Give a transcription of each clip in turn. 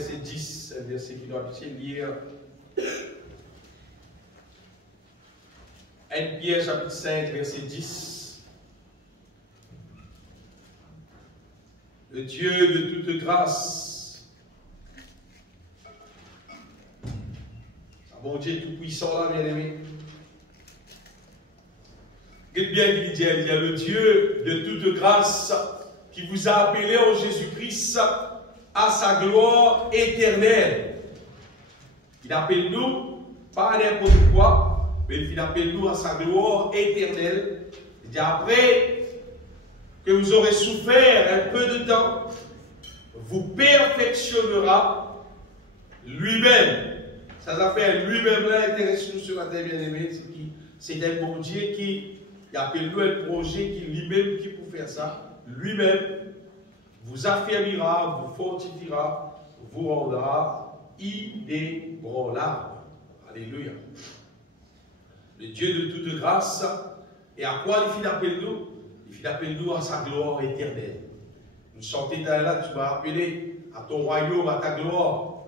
verset 10, un verset qui doit lire. 1 Pierre, chapitre 5, verset 10. Le Dieu de toute grâce, bon Dieu tout-puissant là, bien-aimé. Qu'est-ce bien qu'il dit, le Dieu de toute grâce qui vous a appelé en Jésus-Christ à sa gloire éternelle. Il appelle nous, pas n'importe quoi, mais il appelle nous à sa gloire éternelle. Il dit après que vous aurez souffert un peu de temps, vous perfectionnera lui-même. Ça va faire lui-même là, intéresse-nous sur la terre, bien-aimé. C'est un bon Dieu qui appelle nous un projet qui lui-même qui peut faire ça. Lui-même vous affermira, vous fortifiera, vous rendra inébranlable. Alléluia. Le Dieu de toute grâce, et à quoi il appelle nous? Il appelle nous à sa gloire éternelle. Nous chantons là, tu m'as appelé à ton royaume, à ta gloire.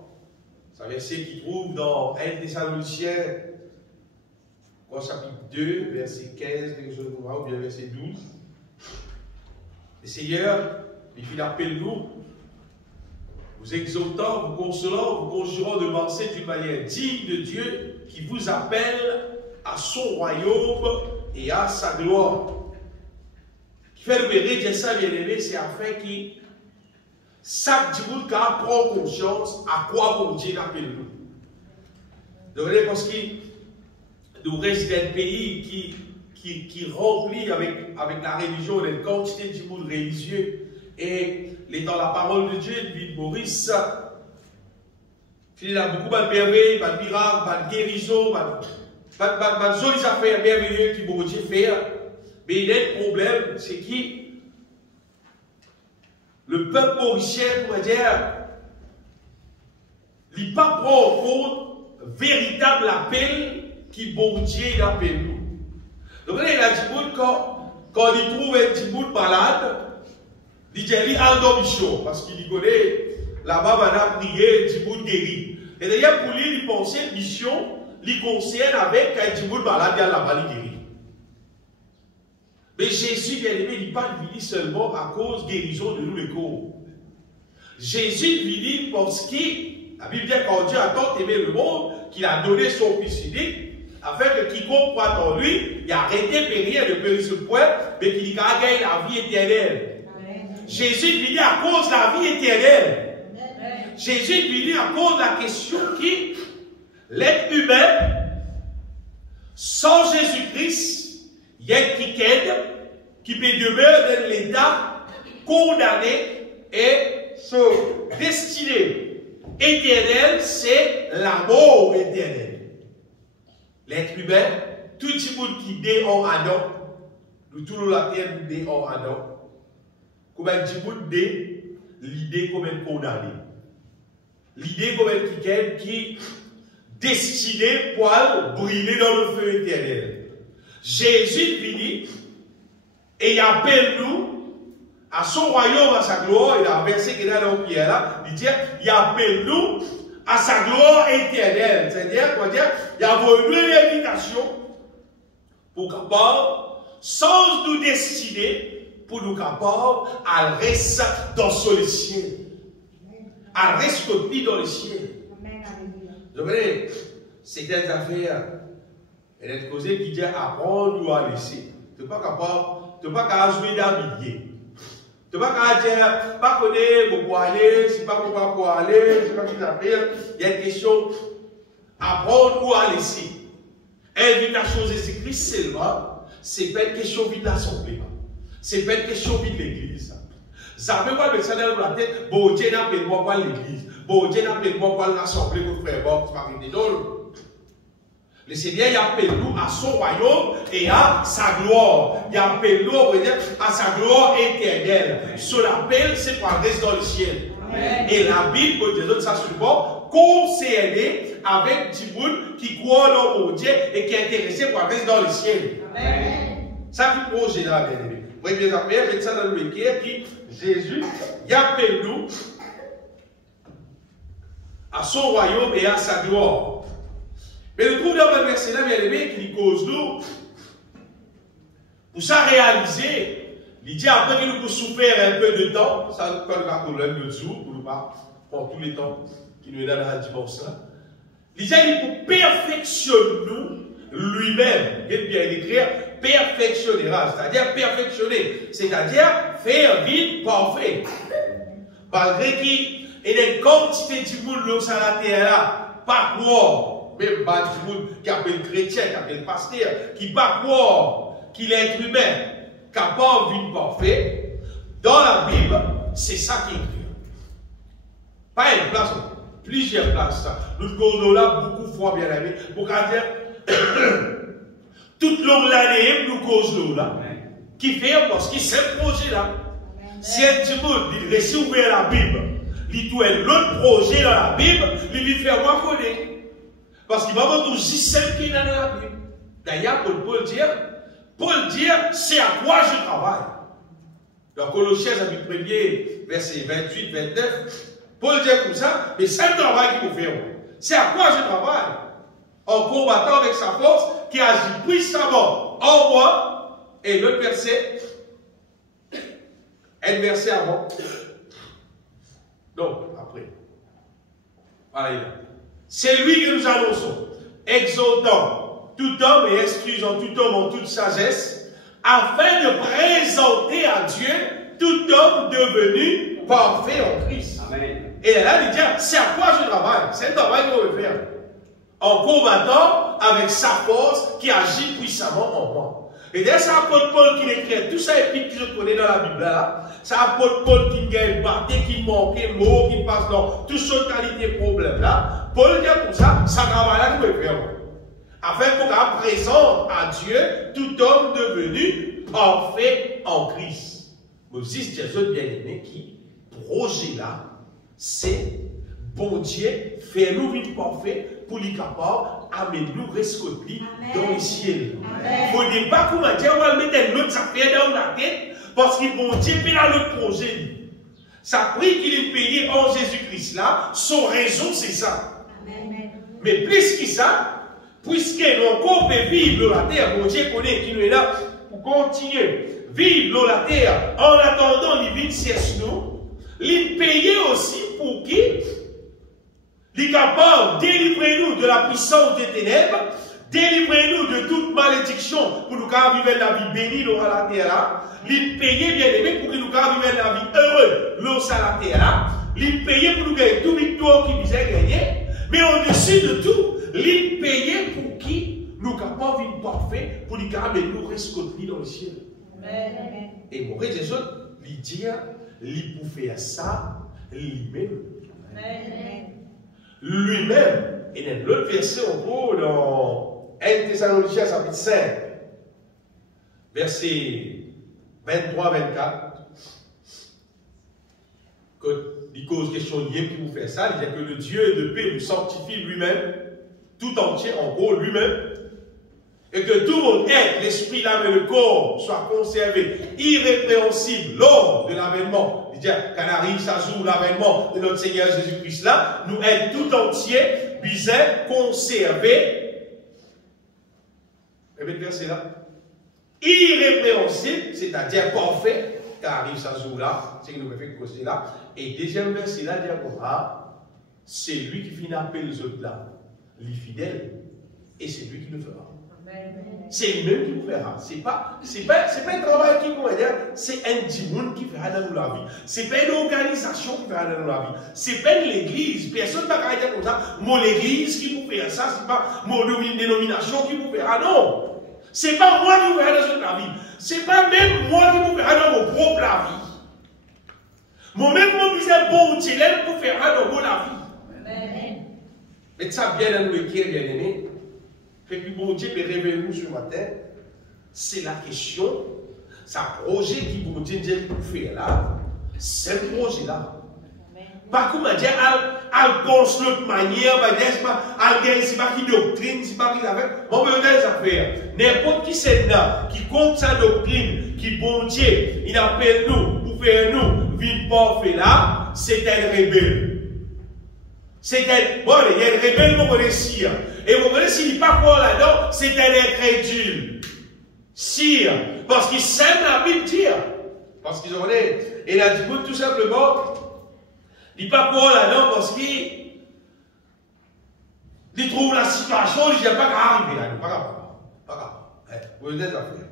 C'est un verset qui trouve dans 1 Thessaloniciens, chapitre 2, verset 15, ou bien verset 12. Le Seigneur, il appelle nous, vous exhortant, vous consolant, vous conjurant de marcher d'une manière digne de Dieu qui vous appelle à son royaume et à sa gloire. Qui fait le mérite de ça, bien-aimé, c'est afin que chaque monde prend conscience à quoi bon Dieu appelle nous. Donc, parce que nous restons dans un pays qui remplit avec la religion, une quantité de monde religieux. Et dans la parole de Dieu, de Maurice, il a beaucoup de merveilles, de miracles, de guérisons, de jolies affaires merveilleuses qui vont Dieu faire. Mais il y a un problème, c'est que le peuple mauricien, on va dire, il n'a pas pris en compte véritable appel qui bon Dieu appelle nous. Donc là, il a dit quand il trouve un petit bout malade, il dit en dormition, parce qu'il connaît là-bas, madame prier, un petit bout guéri. Et d'ailleurs, pour lui, il pensait mission, il concerne avec un petit bout malade, il y a là-bas, il guérit. Mais Jésus, bien aimé, il n'est pas venu seulement à cause de guérison de nous les corps. Jésus est venu parce que la Bible dit quand Dieu a tant aimé le monde, qu'il a donné son Fils unique, afin que quiconque croit en lui, il a arrêté périr de périr ce point, mais qu'il a gagné la vie éternelle. Amen. Jésus est venu à cause de la vie éternelle. Amen. Jésus est venu à cause de la question qui, l'être humain, sans Jésus-Christ, il y a quelqu'un qui peut demeurer dans l'état condamné et se destiné éternel, c'est la mort éternelle. L'être humain, tout le monde qui est en Adam, nous tous la terre est en Adam, comme un petit monde l'idée comme un condamné. L'idée comme un quelqu'un qui est destiné pour brûler dans le feu éternel. Jésus vient et il appelle nous à son royaume, à sa gloire. Il a un verset qui est dans le Pierre là. Il dit il appelle nous à sa gloire éternelle. C'est-à-dire, il y a une invitation pour capable, sans nous destiner, pour nous capable à rester dans le ciel. À rester dans le ciel. Vous voyez, c'est des affaires. Et l'être causé qui dit apprendre ou à laisser. Tu n'es pas capable, tu n'es pas capable de jouer d'habiller. Tu n'es pas capable de dire, pas connaître, pour aller, si pas pour aller, je ne sais pas qui t'appelle. Il y a une question, apprendre ou à laisser. Invitation de Jésus-Christ seulement, ce n'est pas une question vide l'assemblée. Ce n'est pas une question vide l'église. Ça veut pas mettre ça dans la tête, bon Dieu n'appelle-moi pas l'église, bon Dieu n'appelle-moi pas l'assemblée pour frère, bon, c'est pas rien de le Seigneur il appelle nous à son royaume et à sa gloire. Il appelle nous à sa gloire éternelle. Son appel, c'est pour rester dans le ciel. Amen. Et la Bible dit ça souvent concerné avec des gens qui croient dans mon Dieu et qui est intéressé pour rester dans le ciel. Amen. Ça qui projet là, bien aimé. Oui, bien après, avec ça dans le Béquet, qui Jésus il appelle nous à son royaume et à sa gloire. Mais nous trouvons dans le verset là, bien aimé, qui cause nous, pour ça réaliser, il dit après que nous pouvons souffrir un peu de temps, ça nous parle pour le jour, pour nous pas, pour tous les temps qui nous est dans la dimension là. Il dit pour perfectionner nous lui-même, il bien écrire, perfectionnera, c'est-à-dire perfectionner, c'est-à-dire faire vite parfait. Malgré qu'il y a une quantité de monde sur la terre là, pas croire, même pas du monde qui appelle chrétien, qui appelle pasteur, qui pas croire qu'il est être humain, capable de vivre parfait, dans la Bible, c'est ça qui est écrit. Pas une place, plusieurs places. Nous connaissons là beaucoup de fois, bien aimé, pour dire, toute longue l'année, nous causons là, qui fait parce que c'est un projet là. Si un petit monde, il réussit à ouvrir la Bible, il doit l'autre projet dans la Bible, il lui fait moi connaître. Parce qu'il va voir tout système qui est dans la Bible. D'ailleurs, Paul dit, c'est à quoi je travaille. Dans Colossiens, chapitre 1er, verset 28, 29, Paul dit comme ça, mais c'est le travail qu'il faut faire. C'est à quoi je travaille. En combattant avec sa force, qui agit puissamment en moi. Et l'autre verset, un verset avant. Donc, après. Voilà. C'est lui que nous annonçons, exaltant tout homme et excusant tout homme en toute sagesse, afin de présenter à Dieu tout homme devenu parfait en Christ. Amen. Et là, il dit, c'est à quoi je travaille. C'est le travail qu'on veut faire. En combattant avec sa force qui agit puissamment en moi. Et d'ailleurs, c'est l'apôtre Paul qui l'écrit. Tout ça est que je connais dans la Bible là. C'est l'apôtre Paul qui gagne, batté, qui manque, mot, qui passe dans toutes sortes de qualités problèmes là. Paul dit comme ça, ça travaille là qu'il veut faire. Afin qu'on présente à Dieu tout homme devenu parfait en Christ. Mais aussi, c'est Jésus bien-aimé qui, projet là, c'est bon Dieu, fait nous vite parfait pour les capables, amener nous rescoter dans les ciels. Il ne faut pas comment dire, on va mettre un autre affaire dans la tête, parce que bon Dieu fait dans le projet. Ça prie qu'il est payé en Jésus-Christ là, son raison c'est ça. Amen. Mais plus que ça, puisque nous encore vivre dans la terre, bon Dieu connaît qui nous est là pour continuer vivre dans la terre en attendant les vies de nous, il paye aussi pour qui il est capable de délivrer nous de la puissance des ténèbres, délivrer nous de toute malédiction pour nous vivre la vie bénie dans la terre. Il paye bien aimé pour que nous vivre la vie heureuse dans la terre. Il paye pour nous gagner toute victoire qui nous a gagné. Mais au-dessus de tout, il paye pour qui nous capables de vivre parfait pour nous rescoter dans le ciel. Amen. Et mon Jésus, il dit, il peut faire ça lui-même. Amen. Lui-même, et dans l'autre verset, on trouve dans 1 Thessaloniciens chapitre 5, verset 23-24, il cause question liée qui vous fait ça, il dit que le Dieu de paix nous sanctifie lui-même, tout entier, en gros, lui-même, et que tout le monde ait l'esprit, l'âme et le corps soient conservés irrépréhensibles lors de l'avènement. Il dit qu'en arrive ça jour l'avènement de notre Seigneur Jésus-Christ là, nous être tout entiers, bien conservés. Répète le verset là. Irrépréhensibles, c'est-à-dire parfait, quand arrive ça jour là, c'est ce que nous fait causer là. Et deuxième verset là, dit c'est lui qui finit appeler les autres là, les fidèles, et c'est lui qui le fera. C'est lui-même qui vous fera. C'est pas un travail qui pourrait dire, c'est un dimanche qui fera dans la vie. C'est pas une organisation qui fera dans la vie. C'est pas l'église. Personne ne va dire comme ça, mon église qui vous fera ça, c'est pas mon dénomination qui vous fera. Non. C'est pas moi qui vous fera dans la vie. C'est pas même moi qui vous fera dans mon propre la vie. Moi-même, mon visage bon Dieu, vous fera dans mon la vie. Mais ça bien dans le cœur, bien aimé. Et puis bon Dieu peut révéler nous ce matin, c'est la question, c'est un projet qui bon Dieu pour faire là, c'est le projet là. Pas comment dire, elle pense notre manière, c'est pas qui doctrine, c'est pas qui avec, on peut faire des affaires. N'importe qui c'est là, qui compte sa doctrine, qui bon Dieu, il appelle nous, pour faire nous, vivre parfait là, c'est un rebelle. C'est un, bon, il y a un rebelle, vous connaissez. Et vous connaissez, il n'est pas quoi là-dedans, c'est un incrédule. Sire, parce qu'il sème la Bible dire. Parce qu'ils ont est. Et il a dit, tout simplement, il n'est pas quoi là-dedans, parce qu'il trouve la situation, il dit, pas qu'à arriver là, pas grave. Pas grave. Vous êtes affaires.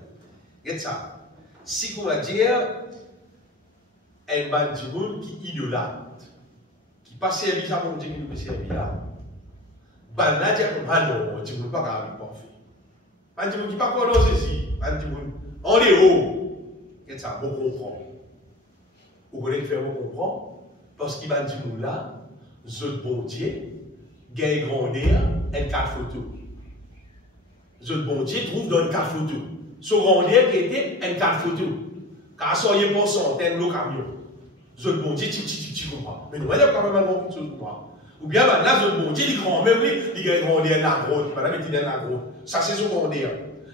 Regarde ça. Si vous va dire, un ban du monde qui idolâtre, qui passe à l'État pour dire qu'il nous servir là, ban là, dire qu'on va non, on dit qu'on pas qu'à arriver pour faire. On dit qu'on dit pas qu'on a ceci, on dit qu'on est haut. Regarde ça, vous comprenez. Vous voulez faire vous comprendre? Parce qu'il va dire nous là, ce bon Dieu, gagne grandeur, un cas photo. Ce bon Dieu trouve dans le cas photo. Ce grandeur qui était un cas photo. Car soyez pour centaines de camions. Ce bon Dieu, tu comprends. Mais nous, il y a quand même un bon chose pour moi. Ou bien là, ce bon Dieu, il grand même, il gagne grandeur la grotte. Madame, il dit la grotte. Ça, c'est son grandeur.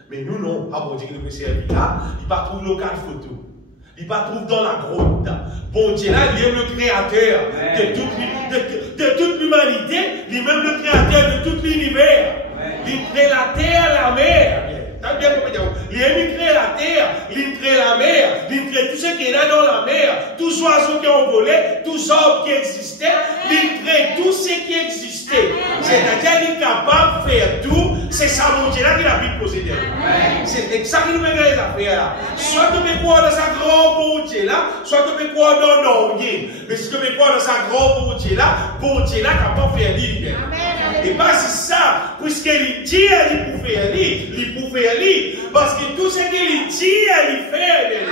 Mais nous, non. Ah bon Dieu, qui nous servi là, il va trouver le cas photo. Il va trouver dans la grotte. Bon Dieu là, il est le créateur de toute l'humanité, il est même le créateur de tout l'univers. Il crée la terre, la mer. Il crée la terre, il crée la mer, il crée tout ce qui est là dans la mer, tous les oiseaux qui ont volé, tous les arbres qui existaient, il crée tout ce qui existait. C'est-à-dire qu'il est capable de faire tout. C'est ça, mon Dieu, là, qu'il a pu poser derrière. C'est ça qui nous met dans les affaires là. Soit tu peux croire dans sa grande bonté là, soit tu peux croire dans l'orgueil. Mais si tu peux croire dans sa grande bonté là, capable de faire l'île. Et pas si ça, puisqu'il dit, il peut faire l'île, il peut faire l'île. Parce que tout ce qu'il dit, il fait.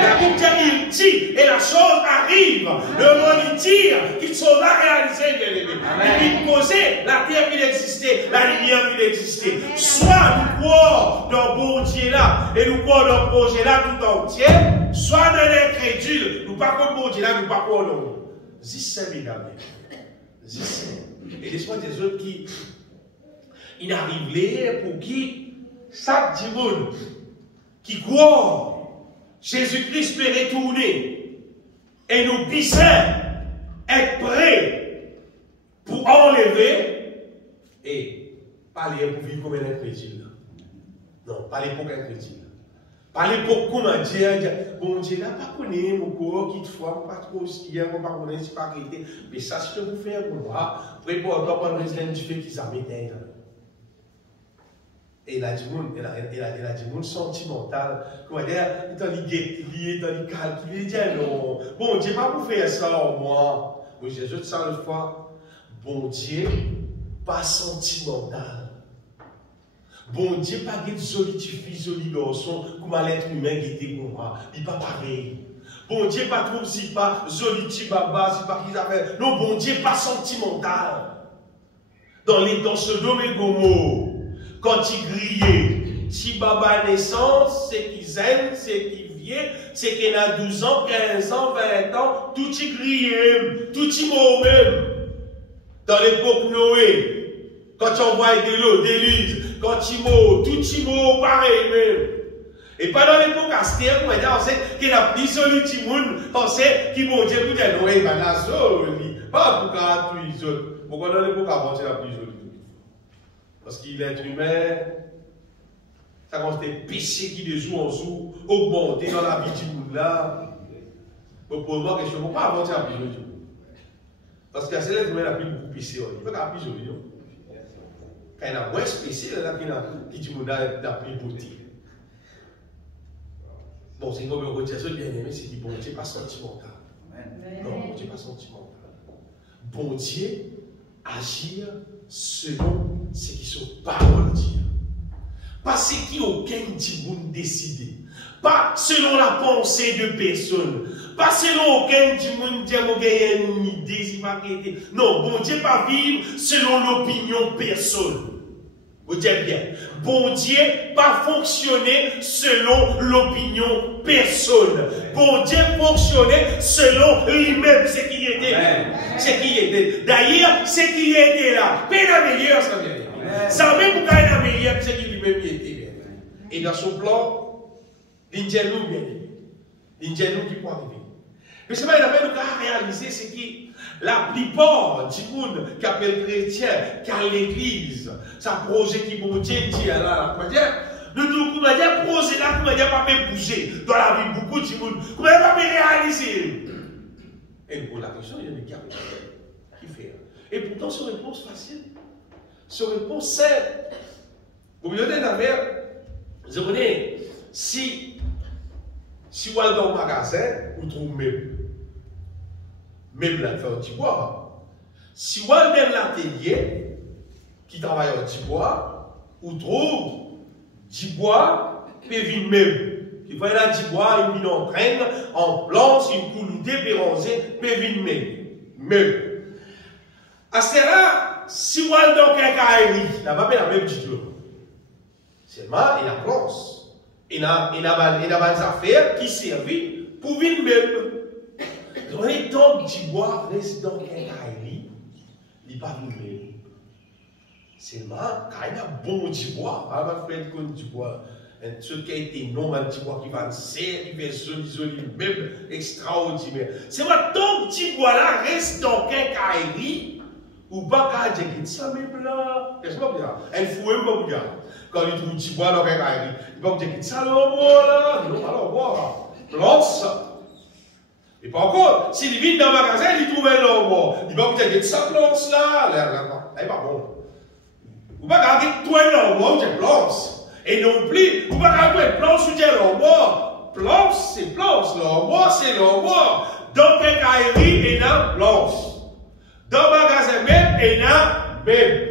La Bible dit, il dit, et la chose arrive. Le monde il dit, qu'ils sont là réalisés, bien aimés. Il posait la terre qui existait, la lumière qui existait. Soit nous croyons dans le bon Dieu là, et nous croyons dans le projet là tout entier, soit dans l'incrédule, nous ne pas comme bon Dieu là, nous ne pas croyons dans nous. Zissez, mesdames. Zissez. Et laisse-moi des autres qui, ils arrivent pour qui, chaque dimanche, qui croit, Jésus-Christ peut retourner, et nous puissions être prêts pour enlever, et pas l'époque pour vivre comme un incrédule. Non, pas l'époque incrédule. Pas l'époque comment dire, bon Dieu, là, pas connaître mon corps, qui te fois, pas trop skier, on va connaître, c'est pas arrêté. Mais ça, c'est ce que vous faites pour moi. Prépare pas pour le résident du fait qu'ils avaient été. Et il a du monde sentimental. Comment dire, il est dans les dans les calculs, il dit non. Bon Dieu, pas pour faire ça en moi. Moi, j'ai juste ça une fois. Bon Dieu, pas sentimental. Bon Dieu, pas de joli fille, joli garçon, comme l'être humain qui était pour moi. Il n'est pas pareil. Bon Dieu, pas trop si pas joli petit baba, si pas qu'ils avaient. Non, bon Dieu, pas sentimental. Dans ce domaine Gomorrhe, quand il grillait, si baba naissance, c'est qu'ils aiment, c'est qu'ils viennent, c'est qu'il a 12 ans, 15 ans, 20 ans, tout il grillait, tout il mort même. Dans l'époque Noé, quand tu envoies de l'eau, des livres, quand tu mort, tout il mort pareil même. Et pas dans l'époque Astère, on sait qu'il a pris celui qui monde, on sait qu'il m'a dit, écoutez, Noé, il va joli, pas pour qu'on a tous les autres. Pourquoi dans l'époque avant, il a plus joli? Parce qu'il est être humain, ça commence des péchés qui de jour en jour, augmenter dans la vie du monde là. Pour moi, je ne peux pas avancer à plus joli. Parce que c'est l'être humain qui a beaucoup péché, il ne peut pas plus joli. Quand il a moins péché, il a qui du monde a plus beauté. Bon, c'est une retirage bien aimé, c'est dit bon Dieu pas sentimental. Non, bon Dieu pas sentimental. Bon Dieu agir selon ce qui sont paroles dire. Pas ce qui aucun monde décidé. Pas selon la pensée de personne. Pas selon aucun monde dire une idée. Non, bon Dieu pas vivre selon l'opinion personne. Vous dites bien, bon Dieu pas fonctionner selon l'opinion personne. Bon Dieu fonctionnait selon lui-même ce qui était. Ce qui était. D'ailleurs, ce qui était là, mais la meilleure, ça vient. Ça même pas la meilleure, ce qui lui-même était. Et dans son plan, l'Indien-nous bien. L'Indien-nous qui peut arriver. Mais c'est pas la peine de réaliser ce qui, La plupart du monde qui appelle chrétien, qui a l'église, ça projet qui bon Dieu dit là, comment dire, comment dire, projet là, comment dire, pas même bouger dans la vie beaucoup de monde, comment dire, pas même réaliser. Et pour la question, il y a des gars qui fait. Et pourtant, c'est une réponse facile. C'est une réponse simple. Vous me donnez d'affaire, vous comprenez, si vous allez dans le magasin, vous trouvez même là, fait un petit bois. Si vous allez dans l'atelier, qui travaille en petit bois, vous trouvez du bois, puis vient même. Il faut aller du bois, une entraîne, en planche, une couloute, péronzée, puis vient même. À ce là, si vous allez dans quelqu'un, il n'a pas la même du tout. Seulement, il a planche. Il a des affaires qui servent pour venir même. Dans les temps du bois, reste dans quelqu'un, il n'est pas même. Seulement, quand il y a bon du bois, il va faire du bois. Ce qui a été non, un petit bois qui va serrer, qui va joli, même extraordinaire. C'est moi, ton petit bois là reste dans quelqu'un, ou pas qu'à dire que ça même là. Qu'est-ce que je veux dire? Elle fout même pas bien. Quand il trouve un petit bois dans quelqu'un, il va dire que ça là, non, alors voilà. Plance. Et par contre, s'il vient dans le magasin, il trouve un lobo. Il va dire que ça plance là. Elle pas bon. Ou pas garder toi un lobo, tu plance. Et non plus, vous ne pouvez pas garder plance ou dire lobo. Plance, c'est plance. Lobo, c'est lobo. Dans quelqu'un, il y a plance. Dans le magasin même, il y a même.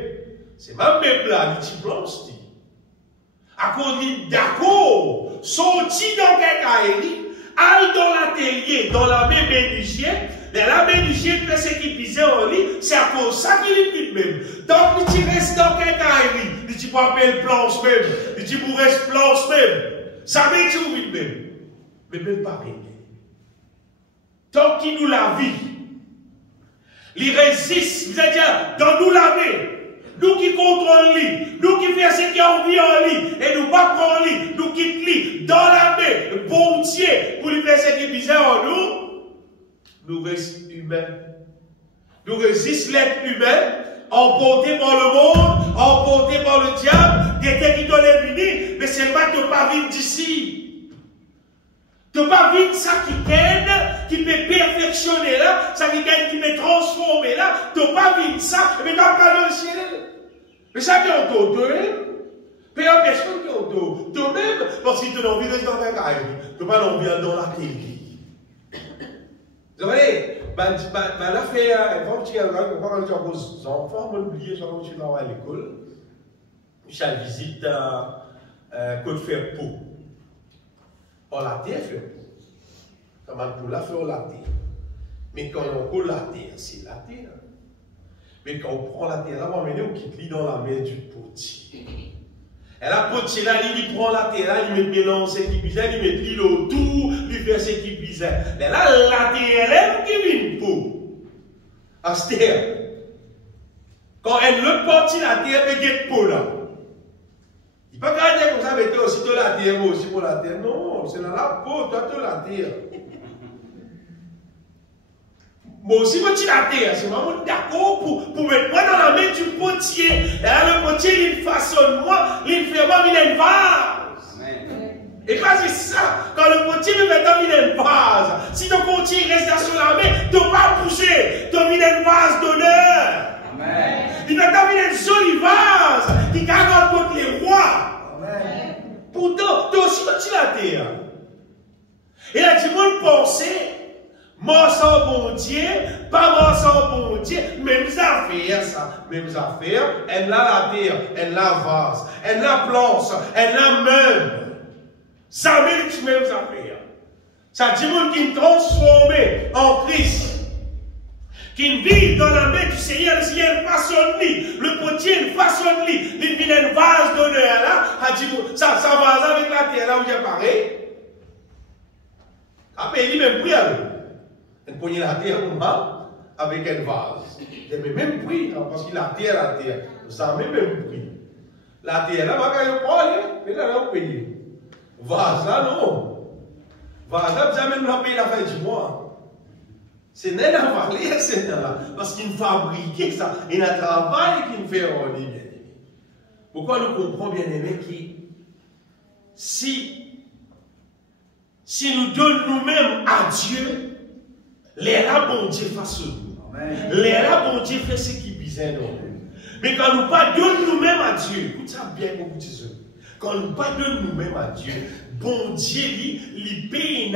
C'est même même là, il y a plance. À cause d'accord, sorti dans quelqu'un, aller dans l'atelier, dans la même menuisier, la menuisier fait ce qu'il disait en lit, c'est à cause ça qu'il est même. Donc, il reste dans quelqu'un, il dit pas appeler planche même, il dit pour rester planche même. Ça veut dire même. Mais même pas rien. Tant qu'il nous la vit, il résiste, c'est-à-dire dans nous la vie. Nous qui contrôlons lui, nous qui faisons ce qui a envie en lui, et nous pas prendre lui, nous quittons lui, dans la main, bon Dieu, pour lui faire ce qui est bizarre en nous restons humains. Nous résistons l'être humain, emporté par le monde, emporté par le diable, qui était qui t'en est venu, mais seulement tu ne pas vivre d'ici. Tu ne pas vivre ça qui gagne, qui peut perfectionner là, ça qui gagne, qui peut transformer là, tu ne pas vivre ça, mais tu n'as pas dans le ciel. Mais ça qui est autour de toi-même. Mais il y a personne qui est autour de toi-même, parce que tu as envie de rester dans un carré. Tu n'as pas envie de dans la télé. Vous voyez, l'affaire, il faut que tu aies vos enfants, on va oublier, soit quand tu travailles à l'école. Chaque visite Côte Fer Pau. On la terre fait Pau. Comme pour la faire, on la terre. Mais quand on colle la terre, c'est la terre. Mais quand on prend la terre, là, on va on quitte dans la mer du potier. Et la potier là, il prend la terre, là, il met mélange ce qui bizarre, il met l'île autour, il fait ce qui bizarre. Et là, la terre, elle qui vient pour. À cette terre. Quand elle le porte, la terre, elle get pour là. Il ne peut pas dire comme ça, mais toi aussi, tu la terre, moi aussi pour la terre. Non, c'est dans la peau, toi, tu la terre. Moi aussi, moi, tu la terre. C'est vraiment d'accord pour mettre moi dans la main du potier. Et là, le potier, il façonne moi, il fait moi, il a une vase. Amen. Et pas c'est ça. Quand le potier me met dans une vase, si ton potier reste sur la main, tu ne vas pas bouger. Tu as mis une vase d'honneur. Amen. Il a mis une jolie vase qui garde contre les rois. Amen. Pourtant, tu as aussi tu la terre. Et là, tu peux penser. Mort sans bon Dieu, pas mort sans bon Dieu, même affaire ça, même affaire, elle a la terre, elle a vase, elle a planche, elle a meuble. Ça mérite même affaire. Ça dit monde qui est transformé en Christ, qui vit dans la main du Seigneur, le Seigneur façonne lui, le potier façonne lui, il vit une vase d'honneur là, ça vase avec la terre là où j'ai parlé. Après il dit même prière. Elle prenait la terre avec un vase. J'ai même pris, parce que la terre, ça m'a même pris. La terre, là, je vais prendre, mais là, on paye. Vase, là, non. Vase, là, vous avez même payé la fin du mois. C'est n'est pas valeur, c'est là. Parce qu'il fabrique ça. Il a un travail qu'il fait en ligne, bien aimé. Pourquoi nous comprenons, bien aimé, que si nous donnons nous-mêmes à Dieu, les là, bon Dieu fasse nous. Les là, bon Dieu fait ce qui bizarre nous. Mais quand nous pas donnons nous-mêmes à Dieu, écoute ça bien, beaucoup de choses. Quand nous pas donnons nous-mêmes à Dieu, bon Dieu, il paye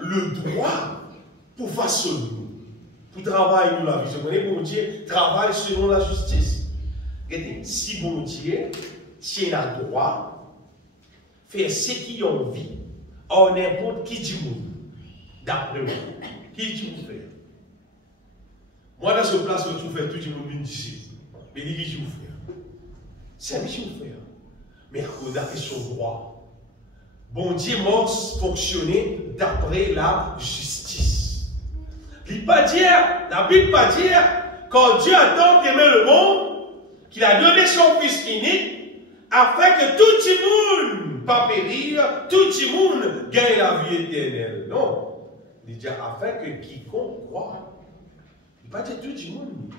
le droit pour façonner nous. Pour travailler nous la vie. Vous connaissez, bon Dieu travaille selon la justice. Regardez, si bon Dieu tient le droit, faire ce qu'il a envie, en n'importe qui dit monde, d'après vous, qui dit vous faire? Moi, dans ce place où tu fais tout le monde ici, mais il dit vous faire. C'est un qui vous faire. Mais à cause de la question droit, bon Dieu m'a fonctionné d'après la justice. La Bible pas dire, quand Dieu a tant aimé le monde, qu'il a donné son Fils unique, afin que tout le monde pas périr, tout le monde gagne la vie éternelle. Non. Il dit afin que quiconque croit. Il ne pas dire tout le monde.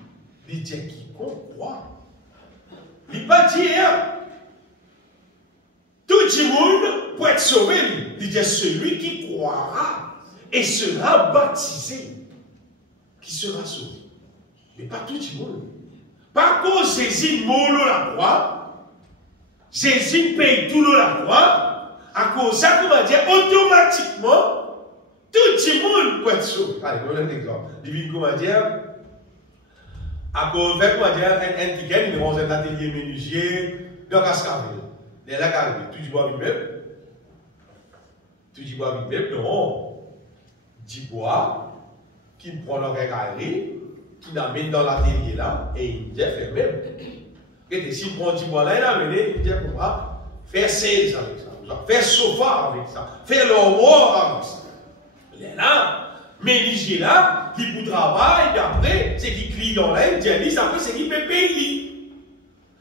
Il dit quiconque croit. Il ne pas dire tout le monde pour être sauvé. Il dit celui qui croira et sera baptisé, qui sera sauvé. Mais pas tout le monde. Par contre, Jésus mourut la croix, Jésus paye tout la croix, à cause de ça, comment dire, automatiquement, tout le monde peut être sauvé. Allez, je vais donner un exemple. Il dit, comment dire, à cause de, comment dire, un ticket, il est dans un atelier menuisier, dans Cascaville. Il est là, tout du bois vide, tout du bois vide, non, du bois, qui prend leur galerie, qui l'amène dans l'atelier là, et il dit fait même. Et s'il prend du bois là, il amène, il dit pour moi, faire 16 avec ça, faire sofa avec ça, faire l'armoire avec ça. Il est là, mais il est là, qui pour travail, et après, c'est qui client là, il dit, après, c'est qui peut payer.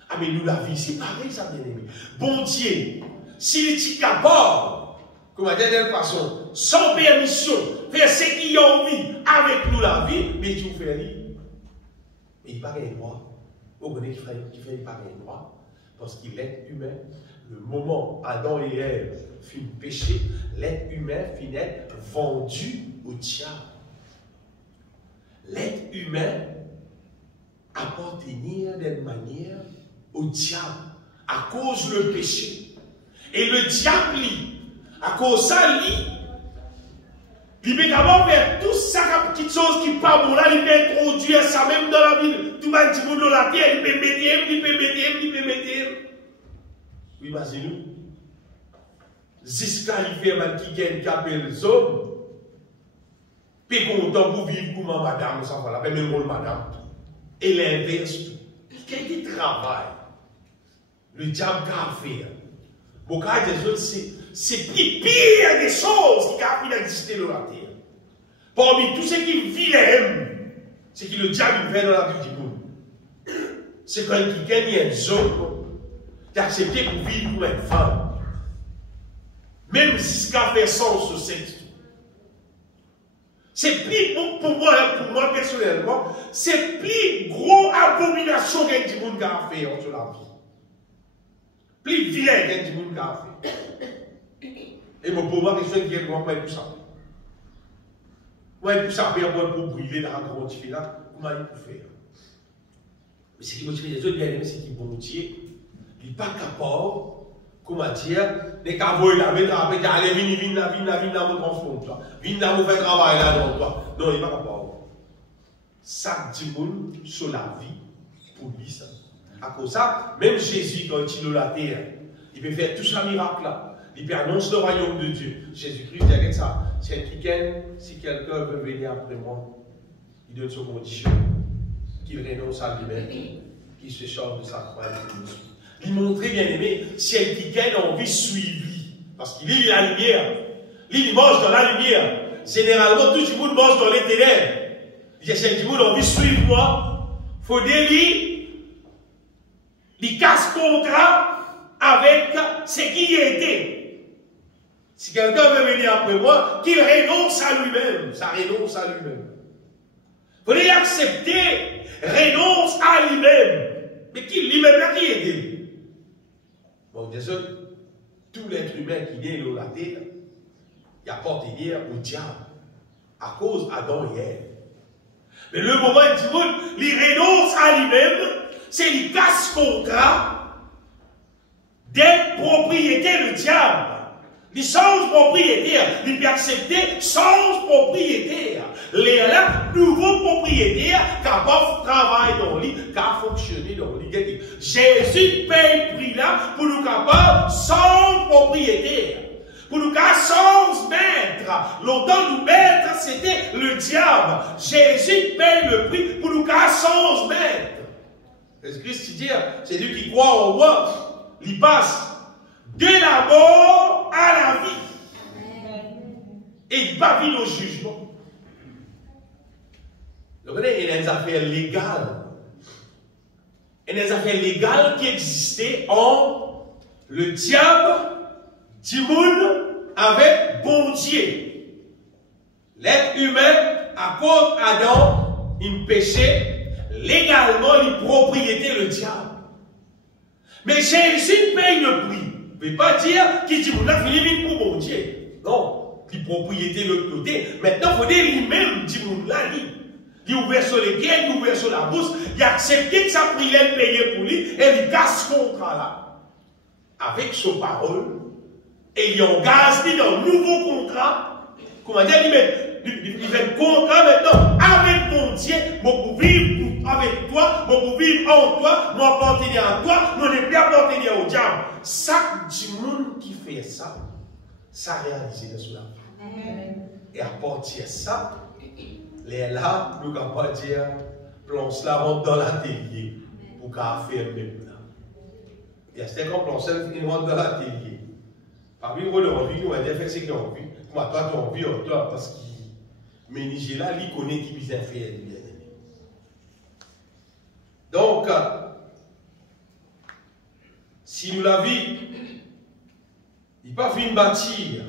Ah, mais nous, la vie, c'est pareil, ça, bien aimé. Bon Dieu, s'il est capable, comment dire de façon, sans permission, faire ce qu'il a envie avec nous la vie, mais tu fais lui. Mais il n'a pas un droit. Vous connaissez qui fait il pas un droit. Parce qu'il est humain. Le moment Adam et Ève furent péchés, l'être humain finit vendu au diable. L'être humain appartenir d'une manière au diable à cause du péché. Et le diable, à cause de ça, il peut d'abord faire tout ça, petite chose qui pas bon là, il peut introduire ça même dans la ville. Tout le monde dans la terre, il peut mettre. Oui, imaginez-nous. Jusqu'à il fait mal qui gagne, qui appelle les hommes. Puis content pour vivre comme madame, ça va, même le rôle madame. Et l'inverse, quelqu'un qui travaille, le diable qu'a fait. Beaucoup de choses, c'est plus pire des choses qui a existé dans la terre. Parmi tous ceux qui vivent c'est que le diable vient dans la vie du monde. C'est quand il gagne un homme qui a accepté pour vivre pour une femme. Même jusqu'à faire sens au sexe. C'est plus, pour moi personnellement, c'est plus gros abomination qu'un du monde qui a fait entre la vie. Plus vilain qu'un du monde qui a fait. Et pour moi, question qui est pour moi, tout ça. Ouais, tout ça, pour brûler dans la grande là, comment il peut faire? Mais ce qui motive les autres, bien aimé, c'est qu'il motive, il n'est pas capable, comment dire, les cavots, la mettre à péter, allez, viens, mon enfant, toi. Viens, mon faire travail là, dans toi. Non, il n'est pas capable. Ça, dit monde sur la vie, pour lui, ça. À cause de ça, même Jésus, quand il est sur la terre, il peut faire tout ça miracle là. Il peut annoncer le royaume de Dieu. Jésus-Christ dit avec ça. Si quelqu'un veut venir après moi, il donne son condition. Qu'il renonce à lui-même, qu'il se charge de sa croix et qu'il me suit. Il montrait, bien aimé, si quelqu'un a envie de suivre lui, parce qu'il est la lumière, il mange dans la lumière. Généralement, tout le monde mange dans les ténèbres. Il dit, si quelqu'un a envie de suivre moi, il faut délier, il casse contrat avec ce qui était. Si quelqu'un veut venir après moi, qu'il renonce à lui-même. Ça renonce à lui-même. Il faut accepter, renonce à lui-même. Mais qui lui-même là qui est? Bon, bien sûr, tout l'être humain qui est dans la terre, il apporte au diable à cause d'Adam et Ève. Mais le moment où il renonce à lui-même, c'est qu'il casse contrat d'être propriétaire du diable. Il sans propriétaire, il peut accepter sans propriétaire. Les là, nouveau propriétaire, capable de travailler dans lui, capable de fonctionner dans lui. Jésus paye prix là pour nous capables sans propriétaire. Pour nous capables sans maître. Longtemps, nous maître, c'était le diable. Jésus paye le prix pour nous capables sans maître. Jésus-Christ dit, c'est lui qui croit en moi, il passe de la mort à la vie. Et il va vivre au jugement. Donc, il y a des affaires légales. Il y a des affaires légales qui existaient entre le diable, du monde, avec bon Dieu. L'être humain, à cause d'Adam, il péchait légalement, il propriété le diable. Mais Jésus paye le prix. Il ne veut pas dire qu'il dit, on a fini pour mon Dieu. Non, il propriété de l'autre côté. Maintenant, il faut dire lui-même, dit, on l'a dit. Il ouvert sur les guerres, il ouvert sur la bourse, il a accepté que sa prière payée pour lui, et il casse ce contrat-là. Avec sa parole, et il engage dans un nouveau contrat. Comment dire, il fait un contrat maintenant avec mon Dieu, pour vivre avec toi, pour vivre en toi, moi appartenir à toi, moi ne plus appartenir au diable. Chaque monde qui fait ça, ça réalise sur la vie. Et à partir de ça, les là, nous ne pouvons pas dire, plonge la rentre dans l'atelier pour qu'elle fasse même là. Et c'est qu'on plonge une rentre dans l'atelier. Parmi nous, on a envie, on va dire, c'est qu'il a envie. Moi, toi, tu as envie en toi, parce que mais Nigéla, il connaît qui bien faire. Donc, si nous la vie, il ne peut pas venir bâtir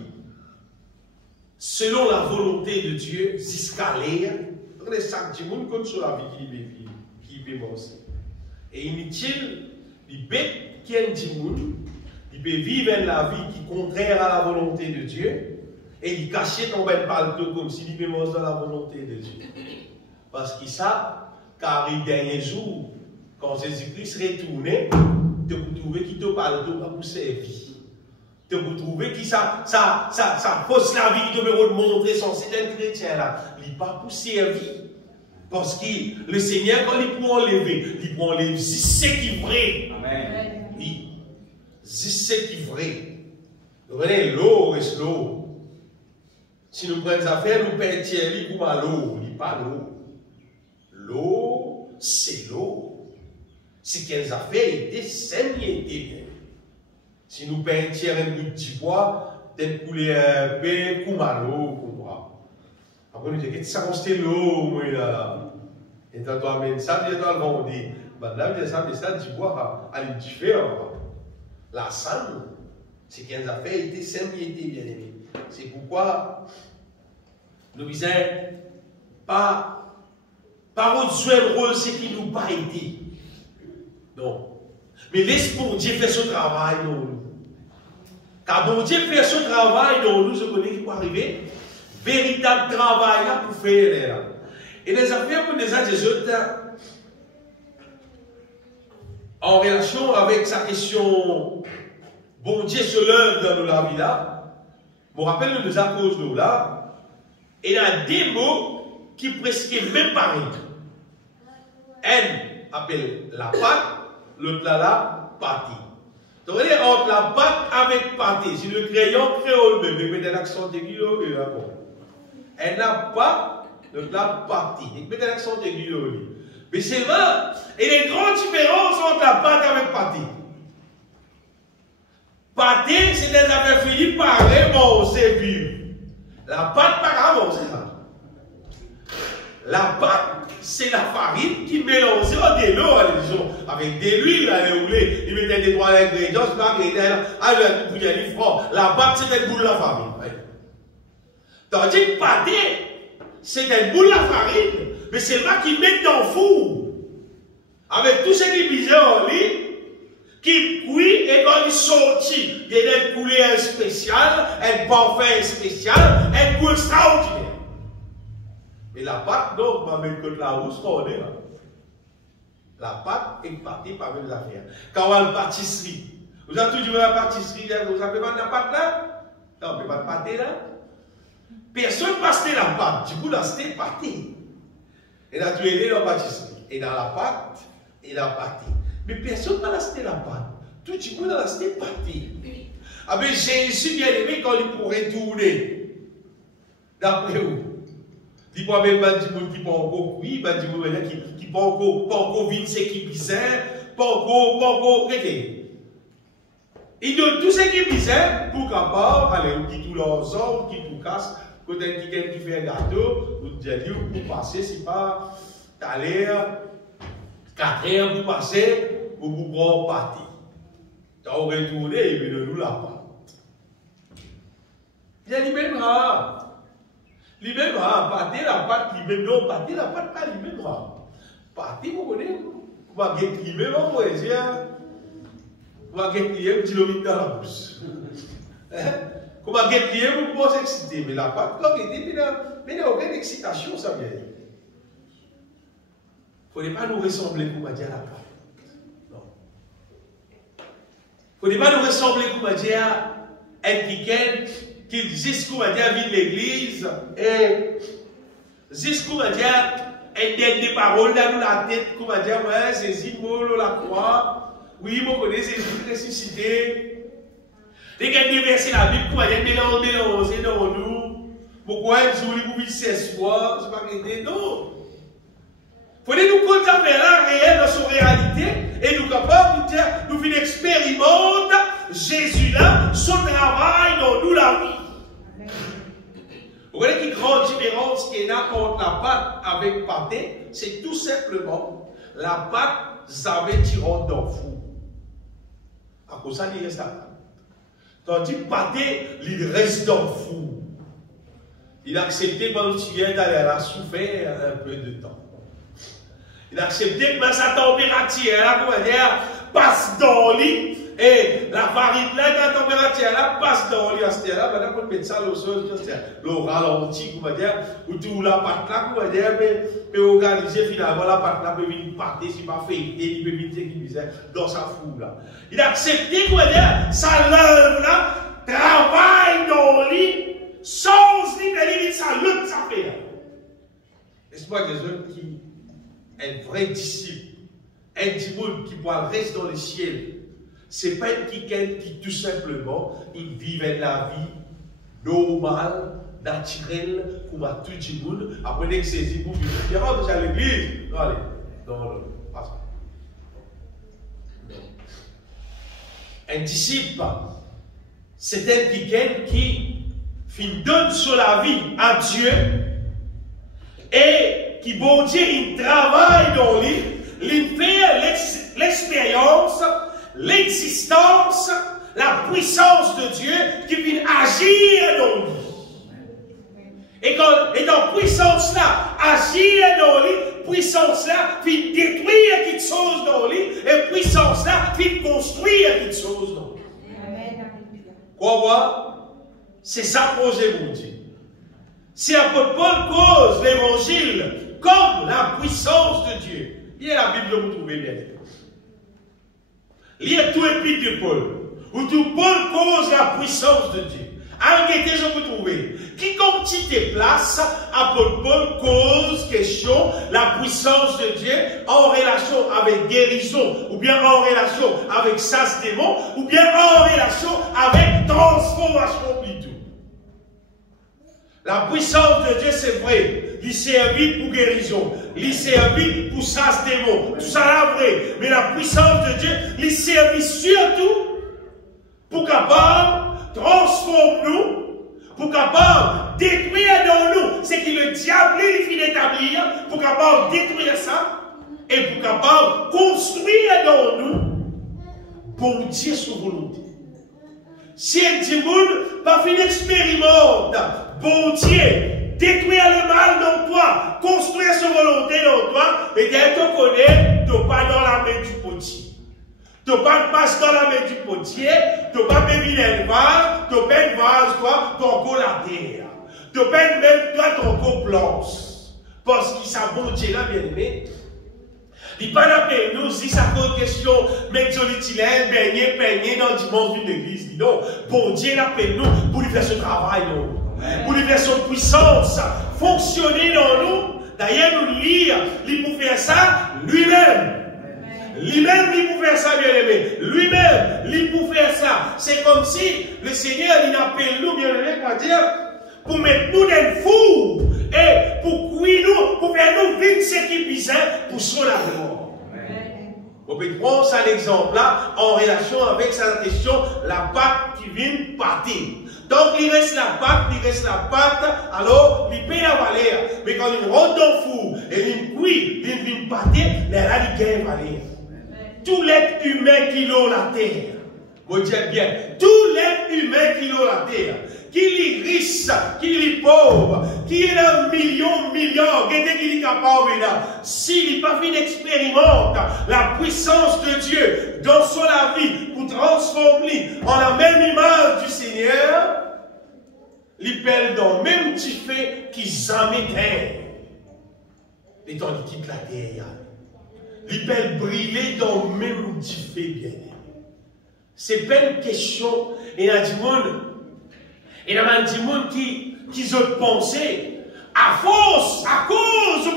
selon la volonté de Dieu jusqu'à l'air. Regardez chaque monde comme sur la vie qui peut penser. Et inutile, il bête qui est un monde, il peut vivre la vie qui est contraire à la volonté de Dieu. Et il cachait ton bel palto comme s'il vivait dans la volonté de Dieu. Parce qu'il sait qu'arrive dernier jour, quand Jésus-Christ retournait, de vous trouver qui te palto va vous servir. De vous trouver qui ça fausse la vie qui te veut montrer son c'est un chrétien là. Il n'est pas pour servir. Parce que le Seigneur, quand il peut enlever c'est ce qui est vrai. Amen. Oui. C'est ce qui est vrai. Vous voyez, l'eau reste l'eau. Si nous prenons des affaires, nous perdons Thierry comme à l'eau. Il n'est pas l'eau. L'eau, c'est l'eau. Si quelles affaires étaient saignées. Si nous perdons Thierry un bout de bois, peut-être pour les paix comme à l'eau. Après, nous disons que ça c'était l'eau, moi là. Et dans toi-même, ça, tu dois le vendre. Madame, ça, du bois, elle est différente. La sang, c'est quelles affaires étaient saignées, bien aimé. C'est pourquoi nous disons pas jouer le rôle, c'est qui nous pas aidé. Non. Mais laisse bon Dieu faire son travail dans nous. Car bon Dieu fait son travail dans nous, je connais qui peut arriver. Véritable travail là pour faire là. Et les affaires pour des autres en relation avec sa question, bon Dieu se lève dans la vie là. Je me rappelle nous à cause de là, et il y a des mots qui presque même pareil. N appelle la pâte, l'autre là, la pâté. Donc, on est entre la pâte avec pâté. Si le crayon créole même, il met un accent aigu, il va bon. Elle n'a pas, l'autre là, pâté. Il met un accent aigu. Mais c'est vrai, il y a une grande différence entre la pâte avec pâté. Pâté, c'est des affaires finies par manger vive. La pâte, pas manger ça. La pâte, c'est la farine qui mélange de l'eau, avec de l'huile, il mettait des trois ingrédients, c'est pas que il y a du franc. La pâte, c'est une boule de la farine. Tandis que pâté, c'est une boule de la farine, mais c'est le qui met dans le four. Avec tout ce qui visait en lui, qui cuit et quand il sortit, il y a des couleurs spéciales, un parfum spécial, un goût extraordinaire. Et la pâte, donc, on va mettre que la rousse qu'on est là. La pâte est partie par les affaires. Quand on a la pâtisserie, vous avez toujours la pâtisserie, vous savez pas de la pâte là? Non, on ne peut pas de pâté là. Personne ne passe la pâte, du coup, là, c'était pâté. Et là, tu es dans la pâtisserie, et dans la pâte, et dans la pâté. Mais personne n'a acheté la pâte. Tout le monde a acheté pâté. Ah mais Jésus bien aimé quand il pourrait tourner. D'après vous. Il peut même pas dire qui peut encore oui, pas dire qui peut encore vivre ce qui bizarre, pas encore prêter. Il donne tout ce qui est bizarre pour capable aller on dit tout l'ensemble, qui tout casse, quand quelqu'un qui fait un gâteau, vous dites pour passer c'est pas t'as l'air 4 heures pour passer, vous prendre parti. Quand on retourne, il veut nous la pâte. Il y a lui-même rare. Lui-même rare. Pâté la pâte, lui-même non. Pâté la pâte, pas lui-même rare. Pâté, vous connaissez, vous va guetter lui-même en poésie. Vous va guetter un petit lomite dans la bouche. Vous va guetter vous pouvez s'exciter. Mais la pâte, comme il dit, mais il n'y a aucune excitation, ça vient. Il ne faut pas nous ressembler pour dire la pâte. Il ne faut pas nous ressembler pour dire un week-end qui dit ce qu'on va dire vide l'église et dit ce qu'on va dire et des paroles dans la tête qu'on va dire ouais c'est Zimolo la croix oui vous connaissez Jésus ressuscité dès qu'il y a des versets la Bible qu'on va dire mélanger dans nous pourquoi vous voulez vous vivre 16 fois c'est pas que non. Il faut nous compter la réelle dans son réalité et nous capables de dire, nous venons expérimenter Jésus là, son travail dans nous la vie. Vous voyez quelle grande différence qu'il y a entre la pâte avec pâté, c'est tout simplement la pâte savait tirer dans le four. À cause ça, il reste là. Tandis que pâté, il reste dans le four. Il a accepté quand il vient d'aller à la souffrir un peu de temps. Il a accepté que sa température, là, comment dire, passe dans le lit, et la farine, là, la température, là, passe dans le lit, à ce là, maintenant, on met ça, le ralenti, comment dire, ou tout la pâte là, comment dire, mais organiser finalement la pâte là, peut venir pâter, si pas fêter, il peut venir dans sa foule là. Il a accepté, comment dire, sa lèvre là, travaille dans le lit, sans lit, sa lèvre, ça fait là. Laisse-moi des hommes qui un vrai disciple, un disciple qui pourra rester dans le ciel, ce n'est pas quelqu'un qui tout simplement il vivait la vie normale, naturelle, comme à tout le monde. Après que c'est disciples qui rentrent à l'église. Non, allez, non, pas ça. Un disciple, c'est un quelqu'un qui donne sur la vie à Dieu et qui, bon Dieu, il travaille dans lui, il fait l'expérience, l'existence, la puissance de Dieu qui vient agir dans lui. Et dans puissance-là, agir dans lui, puissance-là, vient détruire quelque chose dans lui, et puissance-là, vient construire quelque chose dans lui. Quoi voir? C'est ça projet, mon Dieu. Si apôtre Paul cause l'évangile comme la puissance de Dieu, il y a la Bible, vous trouvez bien. Il y a tout épître de Paul, où tout Paul cause la puissance de Dieu. Arrêtez, je vous trouver. Quiconque quitte place, apôtre Paul cause question la puissance de Dieu en relation avec guérison, ou bien en relation avec chasse démon, ou bien en relation avec transformation plutôt. La puissance de Dieu, c'est vrai. Il servit pour guérison. Il servit pour chasse démon. Tout ça là vrai. Mais la puissance de Dieu, il servit surtout pour capable transformer nous, pour capable détruire dans nous ce que le diable il finit d'établir, pour capable détruire ça, et pour capable construire dans nous, bon Dieu sous volonté. Si un petit monde pas fait l'expérimente, bon Dieu, détruire le mal dans toi, construire sa volonté dans toi, et dès que tu connais, tu n'es pas dans la main du potier. Tu n'es pas passe dans la main du potier, tu n'es pas béni d'un vase, tu n'es pas un vase, toi, ton go la terre. Tu n'es pas même toi, ton go blanche. Parce qu'il s'est bon Dieu là, bien aimé. Il n'y a pas d'appeler nous, si ça pose question, mettre sur l'utilène, peigner dans le dimanche d'une église. Non, bon Dieu l'appelle nous pour lui faire ce travail, non. Pour lui faire son puissance, fonctionner dans nous. D'ailleurs, nous lire, il pour faire ça lui-même. Lui-même, il pour faire ça, bien aimé. Lui-même, il pour faire ça. C'est comme si le Seigneur, il appelle nous, bien aimé, pour mettre nous dans le four. Et pour cuire nous, pour faire nous vivre ce qui est bizarre pour son amour. On peut prendre ça l'exemple là en relation avec sa question, la pâte qui vient pâter. Donc il reste la pâte, alors il paye la valeur. Mais quand il rentre dans le four et il cuit, il vient pâter, là il gagne valeur. Tout l'être humain qui l'a la terre, vous dites bien, tout l'être humain qui l'a la terre, qui est riche, qui est pauvre, qui est un million, qui est capable là. S'il n'est pas fait d'expérimenter la puissance de Dieu dans son vie pour transformer en la même image du Seigneur, il pèle dans le même petit fait qui jamais terre. Et dans il quitte la terre, il pèle briller dans le même petit fait bien. C'est pas une question, et il y a du monde. Et il y a des gens qui ont pensé, à force, à cause, je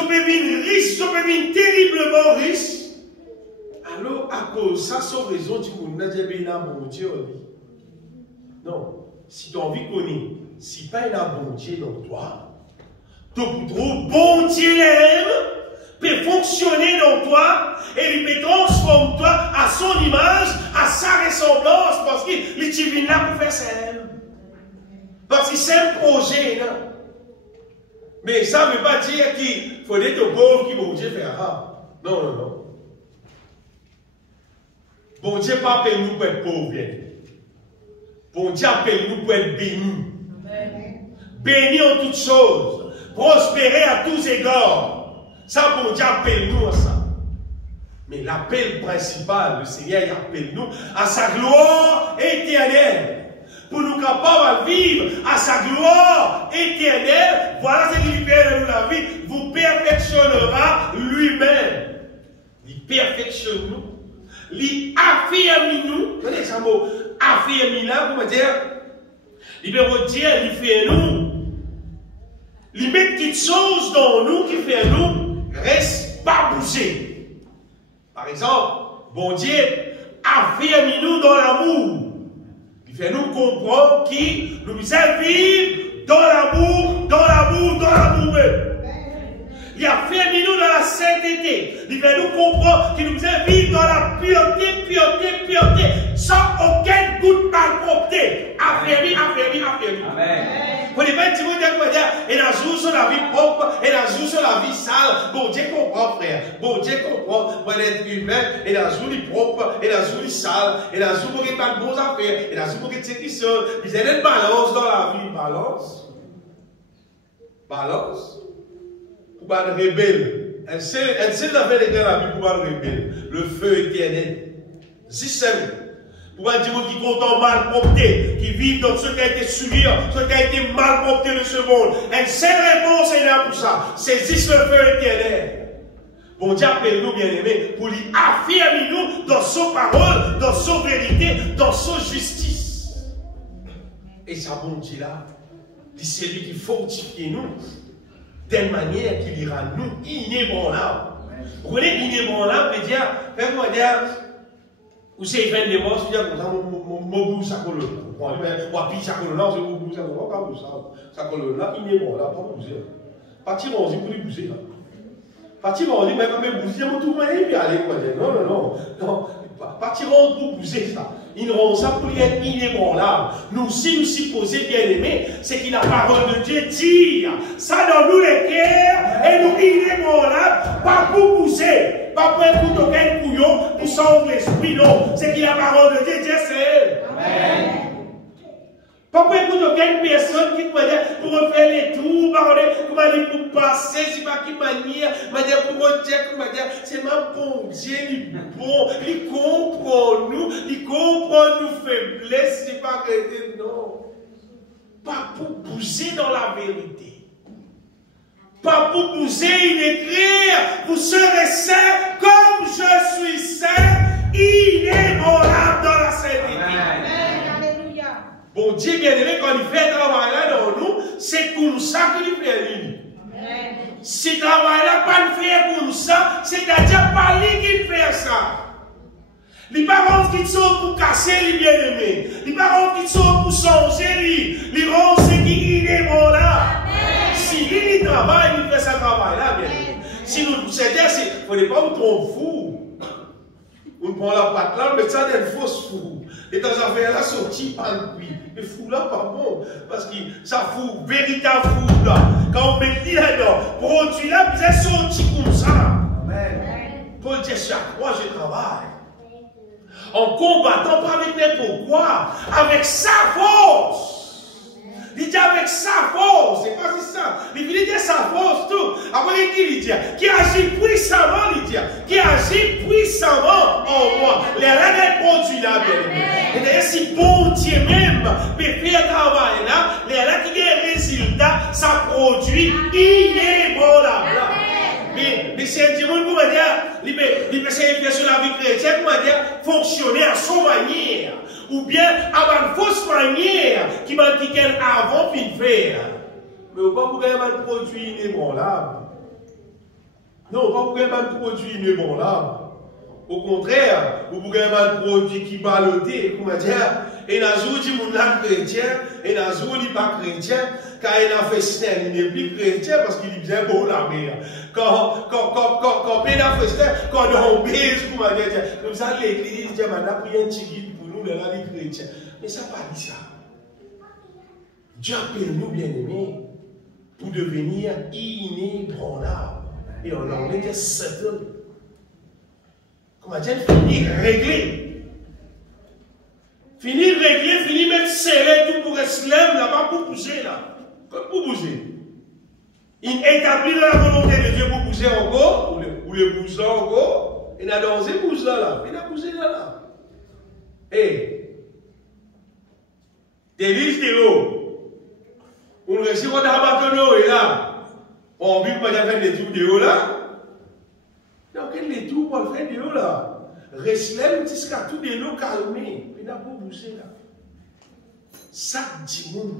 peux venir riche, je peux venir terriblement riche. Alors, à cause, ça, sans raison, du monde, bon Dieu. Non, si tu as envie de connaître, si pas un bon Dieu dans toi, tu trouves bon Dieu l'aime, peut fonctionner dans toi, et il peut transformer toi à son image, à sa ressemblance, parce qu'il est là pour faire ça. Parce que c'est un projet, non? Mais ça ne veut pas dire qu'il faut être pauvre qui bon Dieu fera. Non, non, non. Bon Dieu pas appelle nous pour être pauvres. Bon Dieu appelle nous pour être bénis. Bénis en toutes choses. Prospérer à tous égards. Ça, bon Dieu appelle nous à ça. Mais l'appel principal, le Seigneur il appelle nous à sa gloire éternelle. Pour nous capables de vivre à sa gloire éternelle, voilà ce qu'il fait de nous la vie, vous perfectionnera lui-même. Il perfectionne nous, il affirme nous, vous connaissez ce mot, affirme là, vous me dire, il veut vous dire, il fait nous, il met petites choses dans nous qui fait nous, reste pas bouger. Par exemple, bon Dieu, affirme nous dans l'amour. Il fait nous comprendre qu'il nous fait vivre dans l'amour même. Il a fait nous dans la sainteté. Il fait nous comprendre qu'il nous fait vivre dans la pureté, sans aucune goutte de malpropreté. Affairé. Amen. Vous ne pouvez pas dire, et un jour sur la vie propre, et un jour sur la vie sale. Bon Dieu comprend, frère. Bon Dieu comprend pour être humain, et un jour il est propre, et un jour il est sale, et un jour il n'y a pas de bonnes affaires, et un jour il y a des questions. Il y a une balance dans la vie. Balance. Pour pas être rebelle. Un seul affaire de la vie pour pas être rebelle. Le feu éternel. Si c'est pour un dimanche qui compte en malpropreté, qui vit dans ce qui a été subi, ce qui a été malpropreté de ce monde. Une seule réponse est là pour ça. Saisisse le feu éternel. Bon Dieu appelle nous, bien-aimés, pour lui affirmer nous dans son parole, dans son vérité, dans son justice. Et ça, bon Dieu là, c'est lui qui fortifie nous, d'une manière qu'il ira nous inébranlable. Vous connaissez inébranlable, veut dire, faites-moi dire, ou c'est fait des morts, c'est-à-dire que mon bout, ça colle là. Ou à puis ça colle là, c'est mon bout, ça colle là. Ça colle là, inébranlable, pas bouger. Partir en dit pour lui bouger là. Partir en dit, mais quand même bouger, mon tout le monde est bien allé, quoi. Non. Partir en pour bouger ça. Ils rend ça pour lui être inébranlable. Nous, si nous s'y posons bien aimés, c'est que la parole de Dieu dit ça dans nous les cœurs et nous inébranlables, pas pour bouger. Pas pour écouter aucun couillon pour sauver l'esprit, non. C'est que la parole de Dieu, c'est elle. Amen. Pas pour écoute aucune personne qui m'a dit pour refaire les tours, pour passer, c'est pas qui manière, m'a dit pour dire, m'a dit, c'est ma bon Dieu, il bon, il comprend nous faiblesses, c'est pas que non. Pas pour bouger dans la vérité. Pas pour bouger, il écrire, vous serez saints comme je suis saint, inébranlable dans la sainteté. Alléluia. Bon Dieu bien-aimé, quand il fait travail là dans nous, c'est pour ça qu'il fait lui. Si travail là pas le faire pour ça, c'est-à-dire pas lui qui fait ça. Les parents qui sont pour casser les bien-aimés, les parents qui sont pour changer les rangs, c'est qui inébranlable. Si lui il travaille, il fait sa travail là, bien. Si nous, c'est-à-dire, il ne faut pas vous tromper fou. On prend la patte là, on met ça dans une fausse fou. Et dans la affaire là, sorti par le puits. Mais fou là, pas bon. Parce que ça fout, véritable fou là. Quand on met dit là-dedans, produit là, vous êtes sorti comme ça. Amen. Paul dit, chaque fois je travaille. En combattant pas avec n'importe quoi, avec sa force. Il dit avec sa force, c'est pas ça. Il dit sa force tout. Après qui dit, qui agit puissamment, il dit, qui agit puissamment en moi. Les règles produits là, bien. Et d'ailleurs, si bon Dieu même peut faire travail là, les règles qui ont résultat, ça produit inébranlable. Mais c'est un dimanche, comment dire, c'est sur la vie chrétienne, comment dire, fonctionner à son manière. Ou bien à une fausse manière qui m'a dit qu'elle avant puis faire. Mais on ne peut pas gagner un produit inébranlable. Non, on ne peut pas gagner un produit inébranlable. Au contraire, vous pouvez gagner un produit qui baloté, comment dire, et dans le jour du monde chrétien, et dans le jour du pas chrétien, car il a fait ça, il n'est plus chrétien parce qu'il est bien beau la mer. Quand il a fait ça, quand on baise, comment dire, comme ça l'église dit, maintenant, priez un petit guide pour nous, les chrétiens. Mais ça n'a pas dit ça. Dieu appelle nous, bien-aimés, pour devenir inébranlables. Et on en est certain. Comment dire, finir réglé. Finir réglé, finir mettre serré tout pour se lever là-bas pour bouger là. Comme pour bouger. Il établit la volonté de Dieu pour bouger encore, ou le bouger encore. Il a dansé bouge là. Il a bougé là. Et des listes de l'eau. On réussit quand on a battu l'eau et là. On vit pour faire des tours de l'eau là. Donc, les tours pour faire de l'eau là. Restlem jusqu'à tout de l'eau calmée. Il n'a pas bougé là. Chaque dimanche,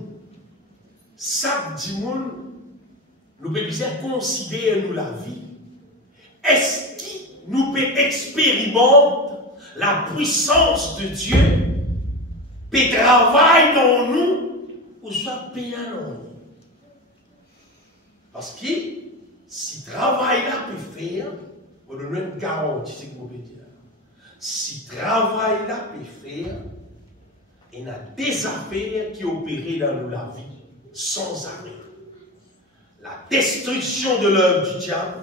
nous pouvons considérer nous la vie. Est-ce que nous pouvons expérimenter la puissance de Dieu, peut travailler dans nous, ou soit payant dans nous? Parce que si travail là peut faire, on donne une garantie, c'est ce que vous pouvez dire. Si travail là peut faire, il y a des affaires qui opèrent dans nous la vie, sans arrêt. La destruction de l'œuvre du diable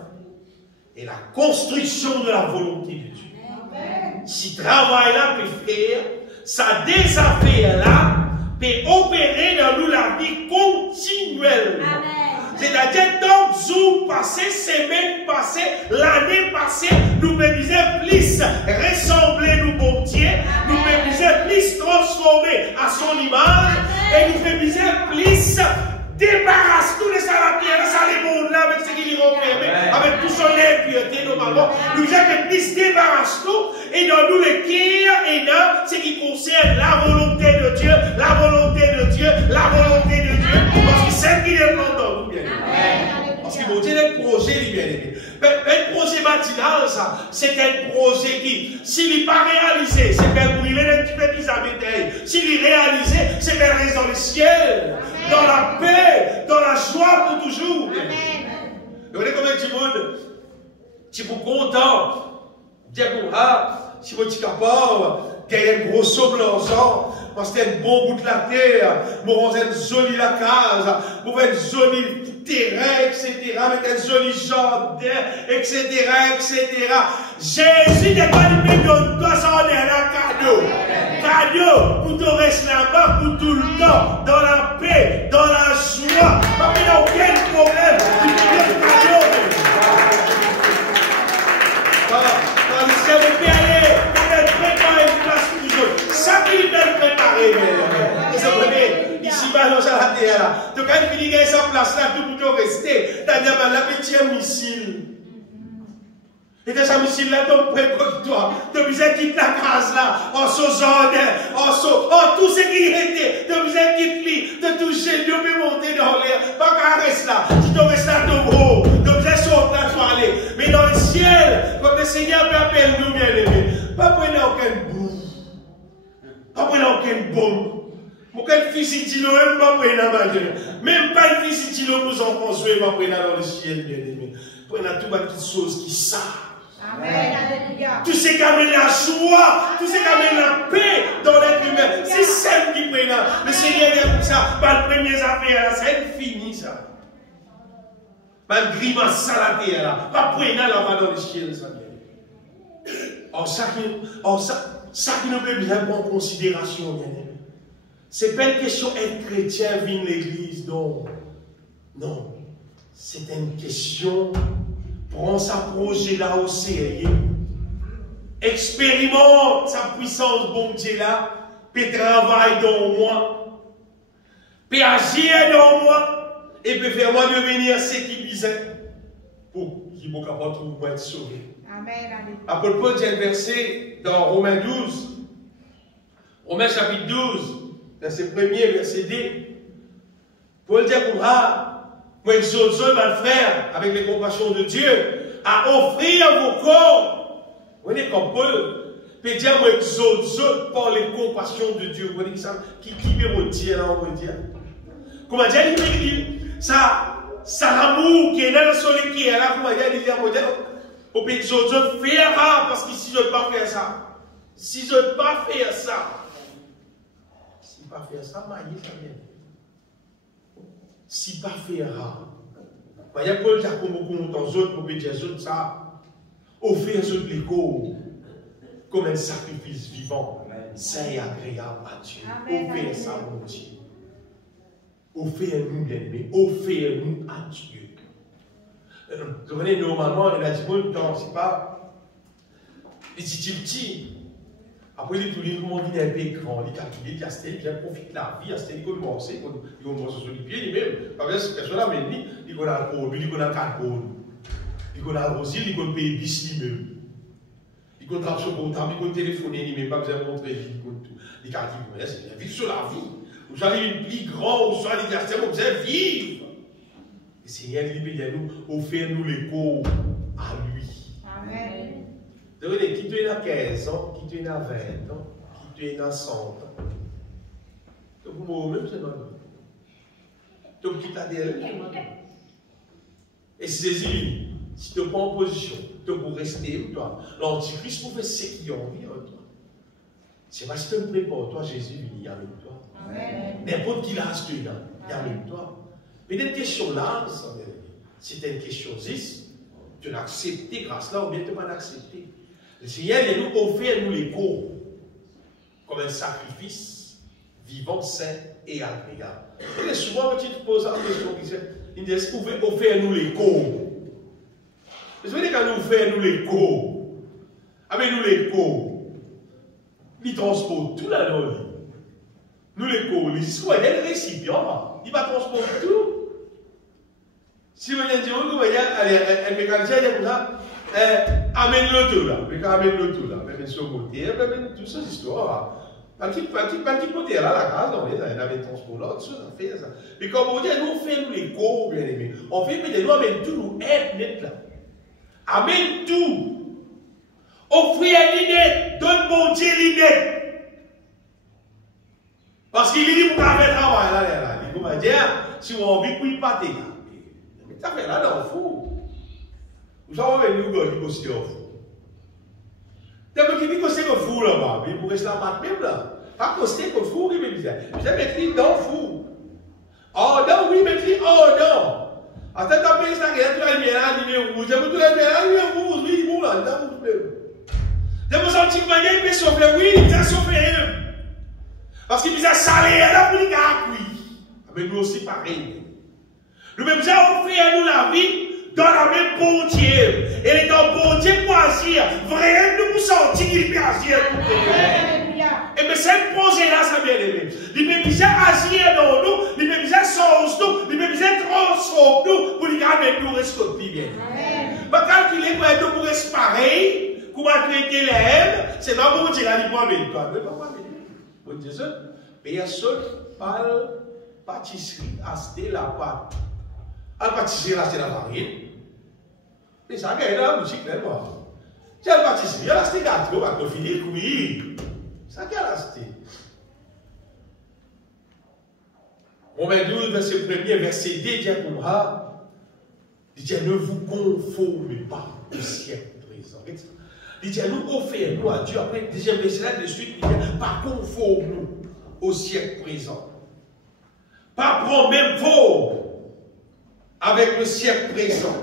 et la construction de la volonté de Dieu. Amen. Si travail là peut faire, ça des affaires là peut opérer dans nous la vie continuellement. C'est-à-dire, donc, jour passé, semaine passée, l'année passée, nous pouvons plus ressembler nous bon Dieu, nous pouvons plus transformer à son image, et nous pouvons plus débarrasser tous les salatières, ça les mondes là, avec ce qu'ils vont faire, avec tout son impureté normalement, nous pouvons plus débarrasser tout, et dans nous les cœurs, et dans ce qui concerne la volonté de Dieu, la volonté de Dieu, la volonté de Dieu, parce que c'est qui est dans nous, bien. Parce que mon Dieu, le projet, il bien aimé. Le projet matinal, ça, c'est un projet qui, s'il n'est pas réalisé, c'est bien brûler un petit peu d'Isabelle. S'il est réalisé, c'est bien rester dans le ciel, dans la paix, dans la joie pour toujours. Vous voyez combien de monde, si vous êtes content, dire si vous êtes capable, gagner un gros saut blanc, parce que c'est un bon bout de la terre, vous avez une jolie la case, vous avez un joli terrain, etc., avec un joli jardin, etc., etc. Jésus n'est pas du million de 200 en un cadeau. cadeau pour te rester là-bas pour tout le temps, dans la paix, dans la joie. Pas qu'il n'y a aucun problème. Tu peux dire cadeau. Si elle veut aller, elle prépare une place pour les autres. Ça qui est préparé, vous comprenez? Ici, dans la terre, là. Donc, quand il finit sa place là, tout le monde rester. C'est-à-dire, la petite missile. Et dans ce missile-là, tu prêt pour toi. Tu as besoin de quitter la case là, en ce jardin, en tout ce qui était. Tu as besoin de quitter lui, de toucher, de monter dans l'air. Pas qu'à rester là. Si tu restes là, tu es haut. Tu as besoin de sortir là, tu vas aller. Mais dans le ciel, quand le Seigneur peut appeler nous, bien aimés, pas prendre aucun bout. Pas prendre aucun bombe. Aucun physique, même pas prendre la main. Même pas une physique, pour en construire, pas prendre dans le ciel, bien aimé. Prendre tout petites choses qui savent. Amen. Tout ce qui amène la joie, tout ce qui amène la paix dans l'être humain, c'est celle qui prend. Le Seigneur est comme ça. Pas le premier affaire, c'est fini ça. Pas le grimace à la terre là. Pas prendre là-bas dans le ciel. Or, ça qui nous peut bien prendre en considération, bien aimé. C'est pas une question être chrétien, vivre l'église, non. Non. C'est une question. Prends sa projet là au sérieux. Expérimente sa puissance, bon Dieu là. Puis travaille dans moi. Puis agir dans moi. Et puis faire moi devenir ce qui disait. Pour qu'il ne soit pas trouver être sauvé. Amen. Apôtre Paul dit un verset dans Romains 12. Romains chapitre 12. Verset 1er, verset 2. Paul dit à moi, j'exhorte mon frère, avec les compassions de Dieu, à offrir vos corps. Vous voyez, comme Paul peut dire, moi, j'exhorte par les compassions de Dieu. Vous voyez ça? Qui me retient là, on va dire? Comment dire, il dit, ça l'amour qui est dans le soleil qui est là, comment dire, il dit, on peut exhorter faire ça, parce que si je ne veux pas faire ça, si je ne veux pas faire ça, maïs, ça vient. Si pas faire, il y a Paul qui a beaucoup d'autres autres pour dire ça, offrir ce l'écho comme un sacrifice vivant, saint et agréable à Dieu. Offrir ça, mon Dieu. Offrir-nous, bien-aimés, offrir-nous à Dieu. Vous comprenez, normalement, il a dit, bon, c'est pas les petits. Après, il dit, comment il est un peu grand, il calcule, il a stel, il profite de la vie, il a stel, il commence, il commence sur les pieds, lui-même. Parce que cette personne-là, mais il connaît le pot, il connaît le carbone, il connaît le rosile, il connaît le bis lui-même. Il connaît le portable, il connaît téléphoner lui-même, pas besoin de montrer, il connaît tout. Il dit, c'est vivre sur la vie. Vous allez une plus grand, vous allez dire, c'est bon, vous allez vivre. Le Seigneur lui dit, nous, offrez-nous l'écho à lui. Amen. Qui tu es à 15 ans, qui tu es à 20 ans, qui tu es à 100 ans. Donc, moi-même, c'est normal. Donc, qui t'a dit, et c'est si tu n'es pas en position, tu peux rester, toi. L'Antichrist pour faire ce qui a envie en toi. C'est parce que tu me prépares, toi, Jésus, il y a avec toi. N'importe qui l'âge tu as, il y a avec toi. Mais une question là, c'est une question 10, tu l'as accepté grâce là ou bien tu n'as pas accepté. Le Seigneur nous offert nous l'écho comme un sacrifice vivant, saint et agréable. Et souvent, quand tu te poses la question, il dit, est-ce que vous pouvez offrir nous l'écho? Vous savez quand nous offrons nous l'écho, avec nous l'écho, il transporte tout là-dedans. Nous l'écho, il y a des récipients, il va transporter tout. Si vous voulez dire, elle mécanicien, il y a comme ça. Amène l'auto là, amène l'auto là, amène son côté, amène toutes ces histoires. Pas petit côté là, la case, on avait transport là, toutes ces affaires. Mais comme on dit, nous faisons l'écho, bien aimé. On fait, mais nous amène tout, nous aide net là. Amène tout. Offrir l'idée, donne bon Dieu l'idée. Parce qu'il dit pour faire le travail là, il dit, dire, si on a envie de pâter là, mais ça fait là dans le fou. Vous savez, nous avons dit que c'est un fou. D'abord, qui dit que c'est un fou là-bas, mais pour rester là-bas même là. Pas que c'est un fou, il me disait. Je vais mettre dans le fou. Oh non, oui, mettre oh non. À cette époque, il y a tout le monde là, il est rouge. Il y a tout le monde là, il est rouge, oui, bon là, il est rouge. De vous sentir que il peut sauver, oui, il a sauvé. Parce qu'il disait salaire là pour les gars, oui. Mais nous aussi pareil. Nous même avons fait à nous la vie dans la même bon Dieu. Et dans bon Dieu pour agir. Vraiment nous sentir qu'il peut agir. Et bien cette posée là, ça bien aimé. Il peut bien agir dans nous, il peut bien sauver nous, il peut bien transformer nous pour les garder nous respecter bien. Parce que calculer pour nous rester pareil, comment traiter les haines, c'est dans bon Dieu là, il peut amener toi. Mais pas amener. Bon Dieu, mais il y a seul par pâtisserie, acheter la pâte. La pâtisserie, acheter la farine. Et ça, il y a la boutique, là, moi. C'est la pâtisserie, elle a acheté gâteau, elle a fini, oui. Ça, qu'elle a acheté. Romains 12, verset 1er, verset 2, dit comme ça, il dit, ne vous conformez pas au siècle présent. Il dit, nous offrons à Dieu. Après, deuxième verset là, de suite, il dit, pas conforme-nous au siècle présent. Pas prendre même forme avec le siècle présent.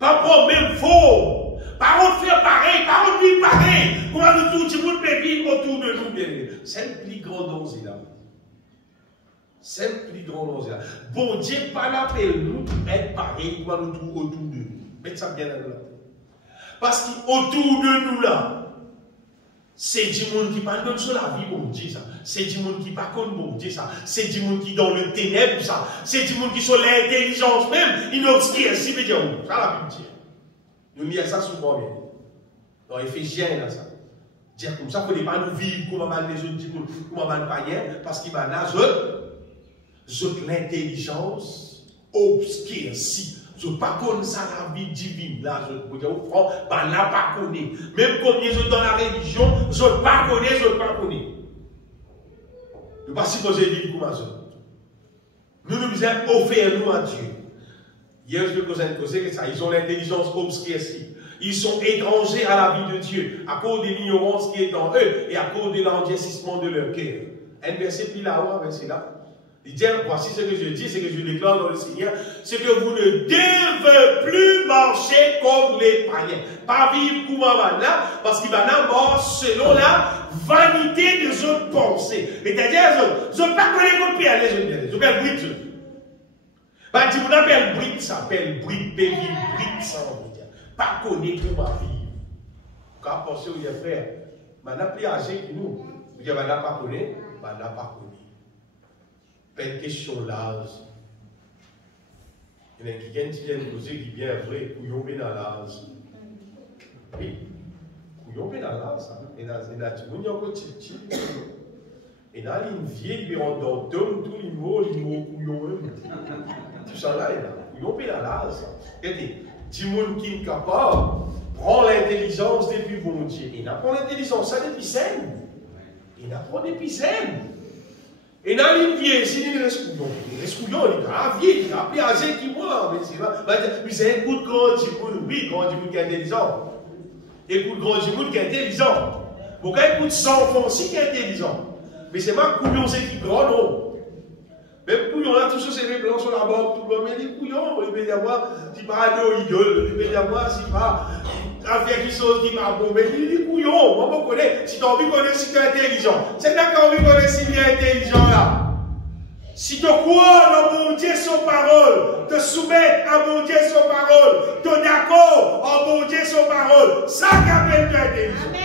Pas prendre même forme. Pas refaire pareil, pas revivre pareil. Comment nous tout le monde peut vivre autour de nous, bien. C'est le plus grand danger là. C'est le plus grand danger là. Bon Dieu, pas l'appel nous être pareil, comment nous tout autour de nous. Mettez ça bien dans la tête. Parce qu'autour de nous là, c'est du monde qui parle de la vie, bon Dieu, ça. C'est du monde qui parle comme bon Dieu, ça. C'est du monde qui est dans le ténèbre, ça. C'est du monde qui sont l'intelligence même. Il n'ose qui est si bien. Ça la Bible dit. Nous lisons ça souvent bien. Dans Éphésiens, là, ça. Dire comme ça, il ne faut pas nous vivre comme les autres disent, comme les païens, parce qu'il y a l'intelligence obscure, si. Je ne pas connais ça la vie divine. Là, je peux dire au front, ben là, pas connais. Même comme ils sont dans la religion, je ne pas connais, je ne pas connais. Je ne pas supposer vivre comme ça. Nous nous disons, offrez-nous à Dieu. Hier, je vais causer que ça. Ils ont l'intelligence obscure. Ils sont étrangers à la vie de Dieu, à cause de l'ignorance qui est en eux et à cause de l'endurcissement de leur cœur. Un verset plus là-haut, un verset là. Il dit, voici ce que je dis, ce que je déclare dans le Seigneur, c'est que vous ne devez plus marcher comme les païens. Pas vivre comme un là, parce qu'il va mort selon la vanité des autres pensées. C'est-à-dire, je ne pas connaître votre père, les autres, je vais bride. Bah, tu vous appelle bride, ça s'appelle bride, baby, bride, ça, on veut dire. Pas connaître comment vivre. Quand vous pensez, vous frère, maintenant, plus âgé que nous, vous dites, maintenant, pas connaître, maintenant, pas connaître. Pas une question l'âge. Il y en a quelqu'un qui vient de poser qui est bien vrai, couillon bien dans l'âge. Oui, couillon bien dans l'âge. Et dans tout le monde, il y a encore petit. Et dans une vieille, il y a un dentome, tout le monde couillon. Tout ça là, il y a couillon bien dans l'âge. Regardez, du monde qui est capable, prend l'intelligence depuis bon Dieu. Il apprend l'intelligence, ça depuis scène. Il apprend depuis scène. Et dans l'Indien, c'est des rescouillons. Les rescouillons, ils sont graviers, ils sont plus âgés que moi. Mais c'est un coup de grand Djimoun, oui, grand Djimoun qui est intelligent. Écoute, grand Djimoun qui est intelligent. Pourquoi écoute sans enfant aussi qui est intelligent? Mais c'est pas couillon, c'est qui grand, non. Même couillon, là, tout ça, c'est les blancs sur la barbe, tout le monde. Mais les couillons, il peut y avoir, tu parles de idole, il peut y avoir, si pas, faire quelque chose qui m'a bon. Mais les couillons, moi, je connais, si tu as envie de connaître si tu es intelligent. C'est là que tu as envie de connaître si tu es intelligent, là. Si tu crois dans mon Dieu son parole, te soumettre à mon Dieu son parole, te d'accord en mon Dieu son parole, ça qu'appelle tu intelligent. Amen.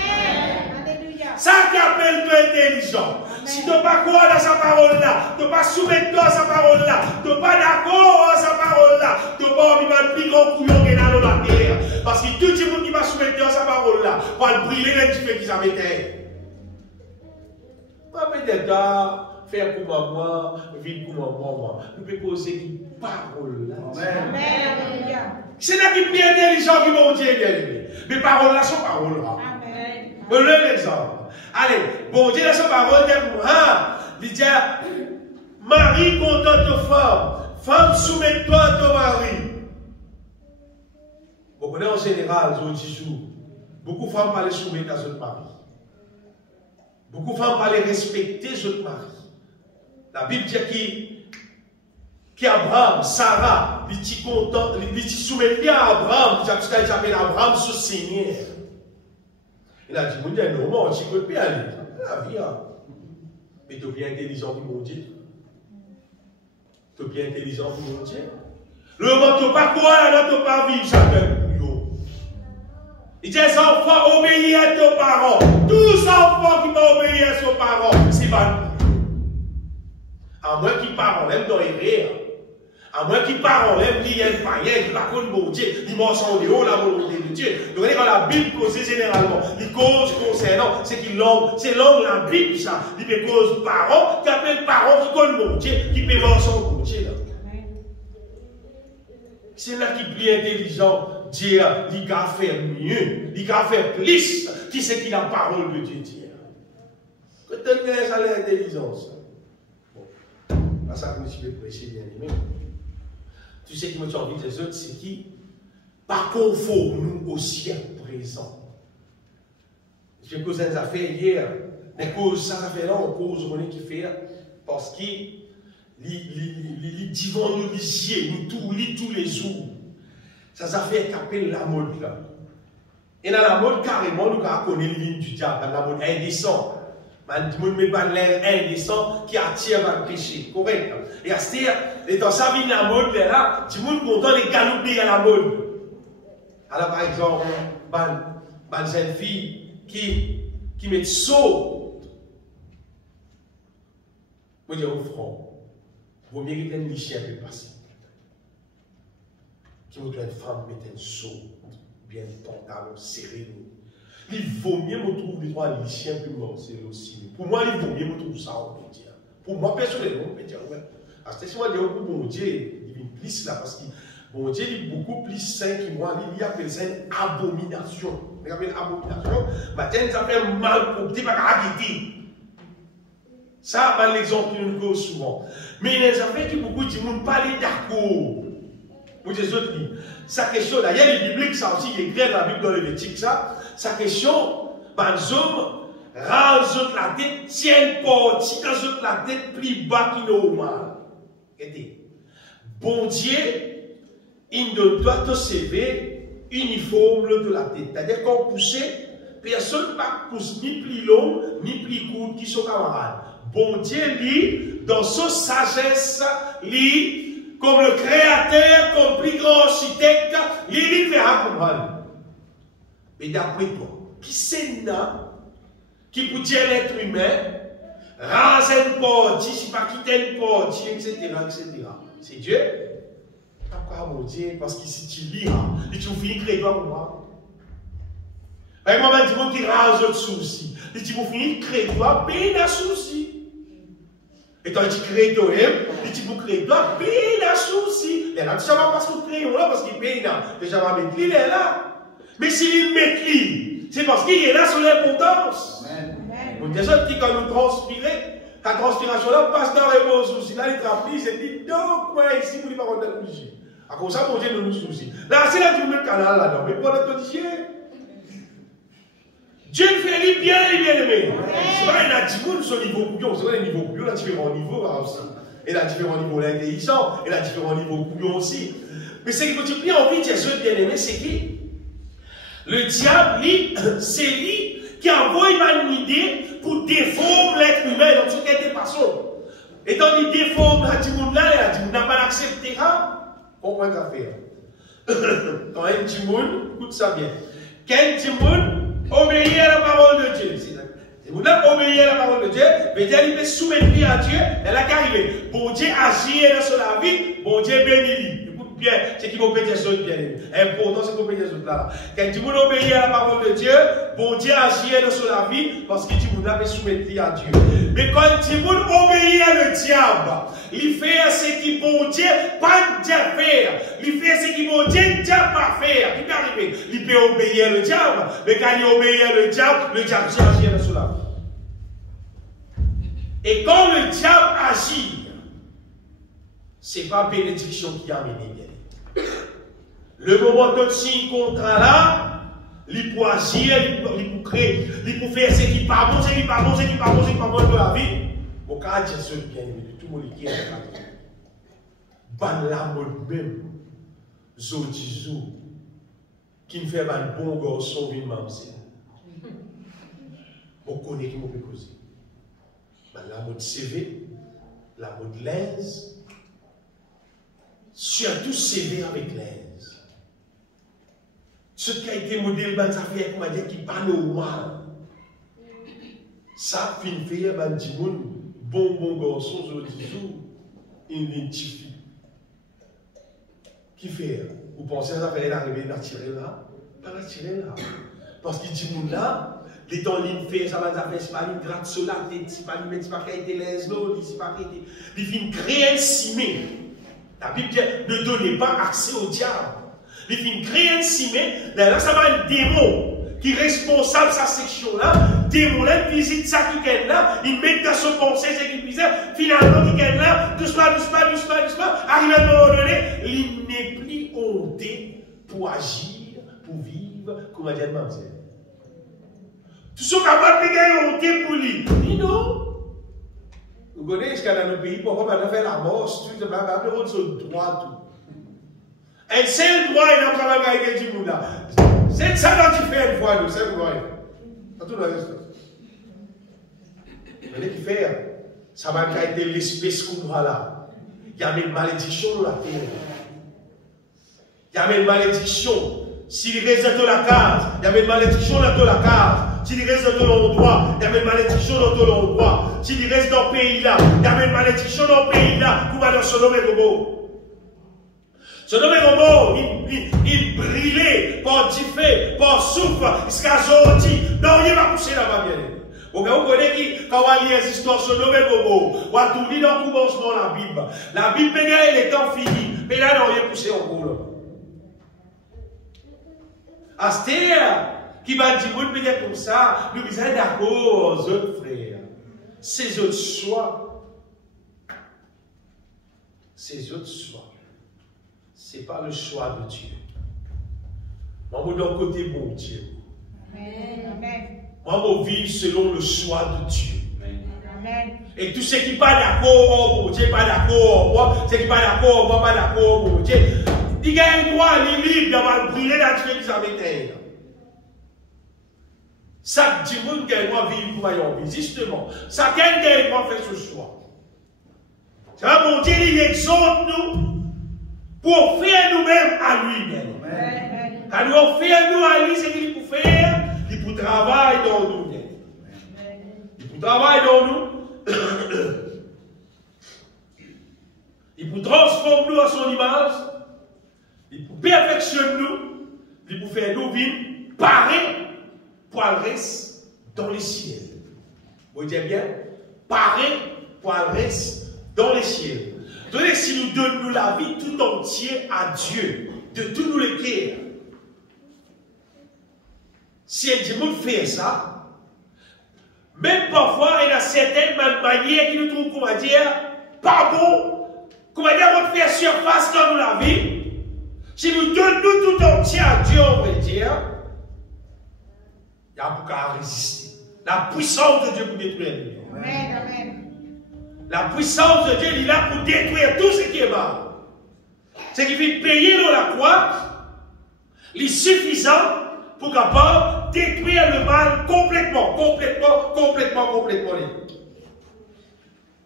Ça qu'appelle tu intelligent. Si tu n'as pas croire dans sa parole-là, tu n'as pas soumettre toi à sa parole-là, tu n'as pas d'accord à sa parole-là, tu n'as pas envie de le plus grand couillon qui est dans la terre. Parce que tout le monde qui va soumettre à sa parole-là, va le brûler les différents qui s'en mettaient. Peut-être faire pour moi, vivre pour moi. Nous pouvons poser une parole-là. Amen. C'est là qui est plus intelligent qui vont dire, bien aimé. Mais paroles-là sont paroles-là. Amen. Je vous donne l'exemple. Allez, bon Dieu, dans sa parole, il dit, Marie contente femme, femme soumets-toi à ton mari. Vous connaissez en général, beaucoup de femmes parlent soumettre à son mari. Beaucoup de femmes parlent respecter son mari. La Bible dit qu'Abraham, Sarah, il soumet bien à Abraham, il s'appelle Abraham ce Seigneur. Il a dit, non, tu ne peux pas aller. La vie, Mais tu es bien intelligent pour mon Dieu. Tu es bien intelligent pour mon Dieu. Le moment tu pas quoi, là, tu pas vivre chacun. Il dit, les enfants, obéis à tes parents. Tous les enfants qui vont obéir à ses parents, c'est pas à moins qu'ils parlent, même dans les rires. À moins qu'ils parlent, même qu'il y ait un païen qui va contre mon Dieu, ils m'en sont de haut la volonté de Dieu. Donc, quand la Bible cause généralement, les causes concernant, c'est l'homme, la Bible, ça. Il peut cause parents, qui appellent parents qui connaissent mon Dieu, qui peut mentionner mon Dieu. C'est là qui est plus intelligent. Dieu, il va faire mieux, il va faire plus, qui c'est qui la parole de Dieu dit. Que tu as l'intelligence. Bon, pas ça que je suis prêcher, bien aimé. Tu sais qui me envie des autres, c'est qui? Pas conforme nous au siècle présent. J'ai causé des affaires hier, mais cause ça fait là, on cause on est qui fait, parce qu'il divin nous lisier, nous lit tous les jours. Ça fait taper la mode là. Et dans la mode carrément, nous connaissons les lignes du diable, dans la mode indécent. On met pas l'air indécent qui attire le péché. Correct. Et à ce moment, dans sa vie, la mode là, tout le monde content de galoper à la mode. Alors par exemple, une jeune fille qui met saut. Moi je dis au front, vous méritez un chien un peu passé. Qui vous doit une femme mettre un saut, bien pantalon serré. Il vaut mieux me trouver les trois lichiens plus morceaux aussi. Pour moi, il vaut mieux me trouver ça, on peut dire. Pour moi, personnellement, on peut dire, ouais. Parce que si moi, je dis, bon Dieu, il vient plus là, parce que bon Dieu, il est beaucoup plus saint que moi, il appelle ça une abomination. Il appelle abomination, mais ça fait mal pour dire, pas habiter. Ça, c'est l'exemple que nous donnons souvent. Mais il y a des affaires qui beaucoup de monde parlent d'accord. Pour des autres livres. Sa question, d'ailleurs, les bibliques, ça aussi, il est clair dans la Bible, dans le Lévitique, ça. Sa question, les hommes rasent la tête, tiennent parti dans la tête plus bas qu'il n'a au mal. Regardez. Bon Dieu, il ne doit te servir uniforme de la tête. C'est-à-dire qu'on poussait, personne ne pousse ni plus long, ni plus court qui sont camarades. Bon Dieu, lui, dans sa sagesse, lui, comme le créateur, comme le plus grand architecte, il fera comprendre. Mais d'après toi, qui c'est là qui peut dire l'être humain, rase une partie, si pas quitter une partie, etc., etc. C'est Dieu. Pourquoi mon Dieu? Parce que si tu lis, tu finis créer toi pour moi. Par exemple, il y a des gens qui rasent d'autres soucis. Il dit, vous finissez créer toi, bien un souci. Et quand tu crées toi-même, tu peux créer toi, bien un souci. Et là, tu ne sais pas parce que tu crées là, parce qu'il paye là. Déjà, va mettre il est là. Mais s'il met lui, c'est parce qu'il est là sur l'importance. Vous déjà dit quand nous transpirons, la transpiration là passe dans les bons soucis. Là, il traplit, c'est dit, donc, moi, ici, vous ne pouvez pas rendre le souci. À cause de ça, mon Dieu nous soucie. Là, c'est là que tu mets le canal là-dedans. Mais pour notre Dieu. Dieu fait lui bien et bien aimé. C'est vrai, il a différents niveaux couillons. C'est vrai, les niveaux couillons, il a différents niveaux aussi. Il a différents niveaux d'intelligence, il a différents niveaux couillons aussi. Mais ce que tu as envie de dire, ce bien aimé, c'est qui? Le diable, lui, c'est lui qui envoie une idée pour déformer l'être humain dans toute cette façon. Et dans les déformes, il dit, n'a pas accepté. Comprends ça faire. Quand un petit monde, écoute ça bien. Quand un petit monde, obéir à la parole de Dieu. Si vous n'avez obéir à la parole de Dieu, mais Dieu il peut soumettre à Dieu, elle a qu'arrivé. Bon Dieu agit dans la vie, bon Dieu bénit. Écoute bien, c'est qui vont péter les autres bien. Important, c'est qu'on péter les autres là. Quand tu veux obéir à la parole de Dieu, bon Dieu agit dans la vie, parce que tu veux soumettre à Dieu. Mais quand tu veux obéir à le diable, il fait ce qui bon Dieu pas Dieu faire. Il fait ce qui bon Dieu pas faire. Qui peut arriver? Il peut obéir le diable, mais quand il obéit le diable agit dans la vie. Et quand le diable agit, ce n'est pas bénédiction qui a mené. Le moment de signe contrat là, il peut agir, il peut créer, il peut faire ce qui n'est pas bon, ce qui n'est pas bon, ce qui n'est pas bon, ce qui n'est pas bon de la vie. Au cas de Dieu, bien aimé, tout le monde qui est là. Ban la mode même, Zodizou, qui me fait un bon garçon, une mamselle. On connaît qui m'a fait causer. La mode CV, la mode l'aise, surtout CV avec l'aise. Ce qui a été modèle, ça fait qu'on va dire qui n'est pas normal. Ça, fin fait, bon garçon, je dis, il identifie. Qui fait? Vous pensez que ça fait arriver naturel là? Pas naturel là. Parce qu'il dit, là, les temps ligne fait, ça va faire, c'est pas une gratte sur la tête, c'est pas une qualité l'aise, non, c'est pas qualité. Il fait une créelle simée. La Bible dit, ne donnez pas accès au diable. Il fait une créelle simée, là, ça va un démon qui est responsable de sa section-là. Démon là, il visite ça qui est là, il met dans son pensée, c'est qu'il visite, finalement, qui est là, doucement, arrive à un moment donné, il n'est plus honté pour agir, pour vivre, comme on dit, tout ce qu'on va payer honté pour lui. Dis non. Vous connaissez dans nos pays, pourquoi on a fait la mort, tu vas faire sur le droit, tout. Un seul droit, il n'a pas gagné du monde là. C'est ça dont tu fais une fois, c'est le droit. Pas tout le reste. Vous voyez qui fait, ça va être l'espèce qu'on voit là. Il y a une malédiction dans la terre. Il y a une malédiction. S'il reste dans la case, il y a une malédiction dans la case. S'il reste dans l'endroit, il y a une malédiction dans l'endroit. S'il reste dans le pays là, il y a une malédiction dans le pays là. Pour va dans ce nom et robot. Ce nom est robot, il brillait par du feu, par souffle, jusqu'à aujourd'hui. Non, il va pousser là-bas bien. Vous connaissez qui, quand on lit les histoires, ce nom est robot. On a tout dit dans le commencement la Bible. La Bible, elle est temps fini. Mais là, non, il est poussé en gros. Astéa, qui va dire, vous le comme ça, nous sommes d'accord aux autres frères. Ces autres choix. Ces autres choix. Ce n'est pas le choix de Dieu. Moi, je d'un côté bon Dieu. Amen. Moi, je vis selon le choix de Dieu. Amen. Et tous ceux qui ne sont pas d'accord, bon Dieu, pas d'accord, moi, ceux qui ne sont pas d'accord, moi, pas d'accord, bon Dieu. Il y a un droit, il est libre, il va brûler la Dieu qui s'en met. Chaque dimanche, il y a un droit de vivre pour vie. Justement, chacun a un droit de faire ce choix. C'est vrai, bon Dieu, il exhorte nous. Pour faire nous-mêmes à lui-même. Quand nous offrir nous à lui, c'est qu'il peut faire, il peut travailler dans nous. Il peut travailler dans nous. Il peut transformer nous à son image. Il peut perfectionner nous. Il peut faire nous vivre pareil pour le reste dans les ciels. Vous dites bien, pareil pour le reste dans les ciels. Donc, si nous donnons la vie tout entière à Dieu, de tous nous les cœurs, si elle dit, vous faites ça, même parfois, il y a certaines manières qui nous trouvent, qu'on va dire, pas bon, qu'on va dire, on fait surface dans la vie. Si nous donnons tout entier à Dieu, on va dire, il y a beaucoup à résister. La puissance de Dieu pour détruire les gens. Amen. Amen. La puissance de Dieu, il est là pour détruire tout ce qui est mal. Ce qui fait payer dans la croix, il est suffisant pour capable détruire le mal complètement.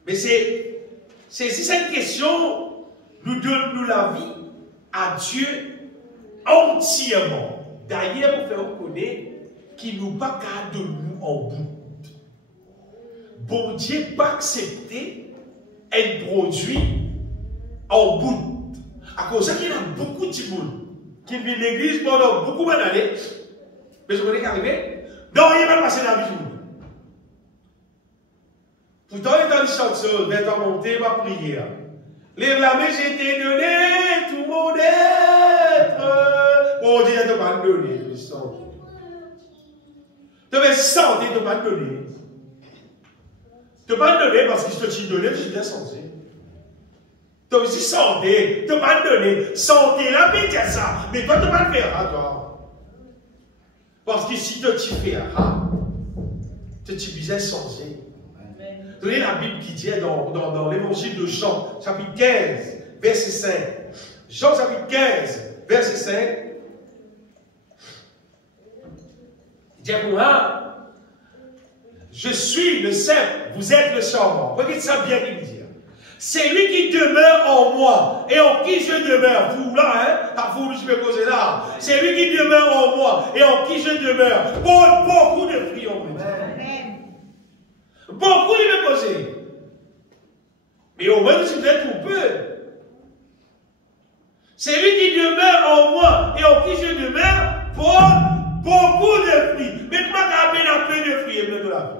Mais c'est cette question, nous donnons la vie à Dieu entièrement. D'ailleurs, pour faire reconnaître qu'il nous pas qu'à de nous en bout. Bon Dieu pas accepté un produit en bout. À cause qu'il y a beaucoup de monde qui vivent l'église pendant beaucoup d'années. Mais je connais qu'arriver. Non, il va passer la vie du monde. Pourtant, il est dans les chansons, il va monter, il va prier. Lève la main, j'ai été donné, tout mon être. Bon Dieu, il ne va pas donner, je sens. Tu vas sentir, il ne va pas donner. Tu ne vas pas donner parce que je te donné, je suis santé. Tu vas aussi santé, tu ne vas pas donner. Santé, la paix, c'est ça. Mais toi, tu ne vas pas le faire, hein, toi. Parce que si tu feras, tu es bien sensé. Tenez la Bible qui dit dans l'évangile de Jean, chapitre 15, verset 5. Jean, chapitre 15, verset 5. Il dit à moi, Je suis le cep, vous êtes le charbon. Regardez ça bien qu'il dit. C'est lui qui demeure en moi et en qui je demeure. Vous là, hein, à vous, je vais causer là. C'est lui qui demeure en moi et en qui je demeure. Beaucoup de fruits en moi. Beaucoup il veut causer. Mais au moins, c'est peut-être pour peu. C'est lui qui demeure en moi et en qui je demeure pour beaucoup de fruits. Mais comment tu as un peu de fruits et de la vie?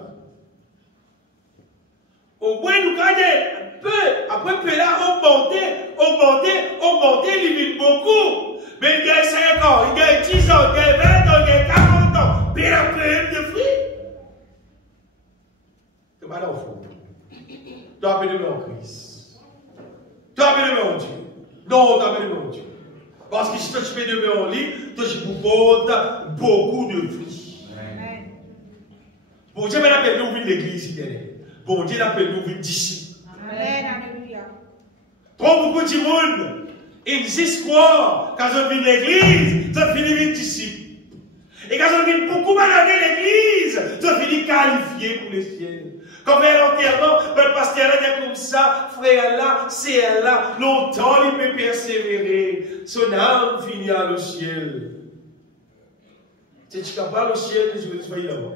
Au moins, nous gardons peu. Après, peu là, augmenter, il vit beaucoup. Mais il y a 5 ans, il y a 10 ans, il y a 20 ans, il y a 40 ans. Mais il a peu de fruits. Tu vas là au fond. Tu as appelé en Christ. Tu as appelé en Dieu. Non, tu as appelé en Dieu. Parce que si tu fais de en lit, tu portes beaucoup de fruits. Bon Dieu m'appelle nous ouvrir l'église. Bon Dieu appelle nous ouvrir disciples. Amen. Alléluia. Trop beaucoup de monde. Ils disent quoi? Quand on vient l'église, ça finit une disciple. Et quand on vient beaucoup balader l'église, ça finit qualifié pour les ciels. Quand on fait l'enterrement, le pasteur est comme ça, frère là, c'est elle là, longtemps il peut persévérer. Son âme finit à le ciel. Si tu ne pas le ciel, je vais te faire là-bas.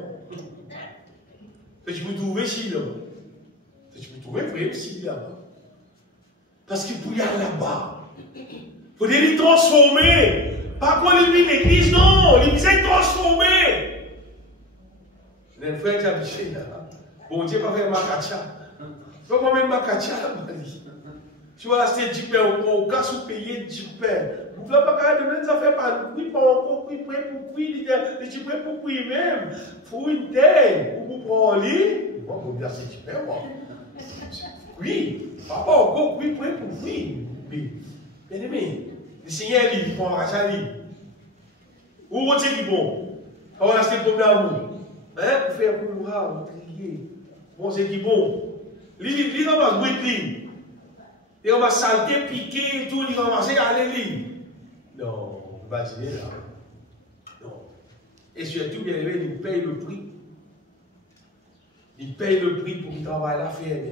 Tu peux trouver ici là-bas. Tu peux trouver vrai ici là-bas. Parce qu'il faut y aller là-bas. Il faut les transformer. Pas qu'on lui l'église, non, l'église est transformée. J'ai un frère qui a habité là. Bon Dieu va faire ma kacha. Faut moi même ma kacha là, tu vas acheter du pain au cas où payer du pain. Vous ne pouvez pas garder de même, ça fait pas de prix, pas encore prix, prêt pour prix, du prêt pour prix même. Faut une telle, pour vous prendre en lit. Moi, vous dire c'est du pain, moi. Oui, pas encore prix, prêt pour prix. Oui, bien aimé, le Seigneur il prend un rachat libre. Où vous dites qu'il bon? On va acheter pour l'amour. Hein, pour faire pour nous, prier. Bon, c'est qui bon. Il va pas bruit. Il va salter, piquer, tout, il va marcher à l'élite. Non, on va dire là. Non. Et surtout, bien aimé, il paye le prix. Il paye le prix pour qu'il travaille la faire.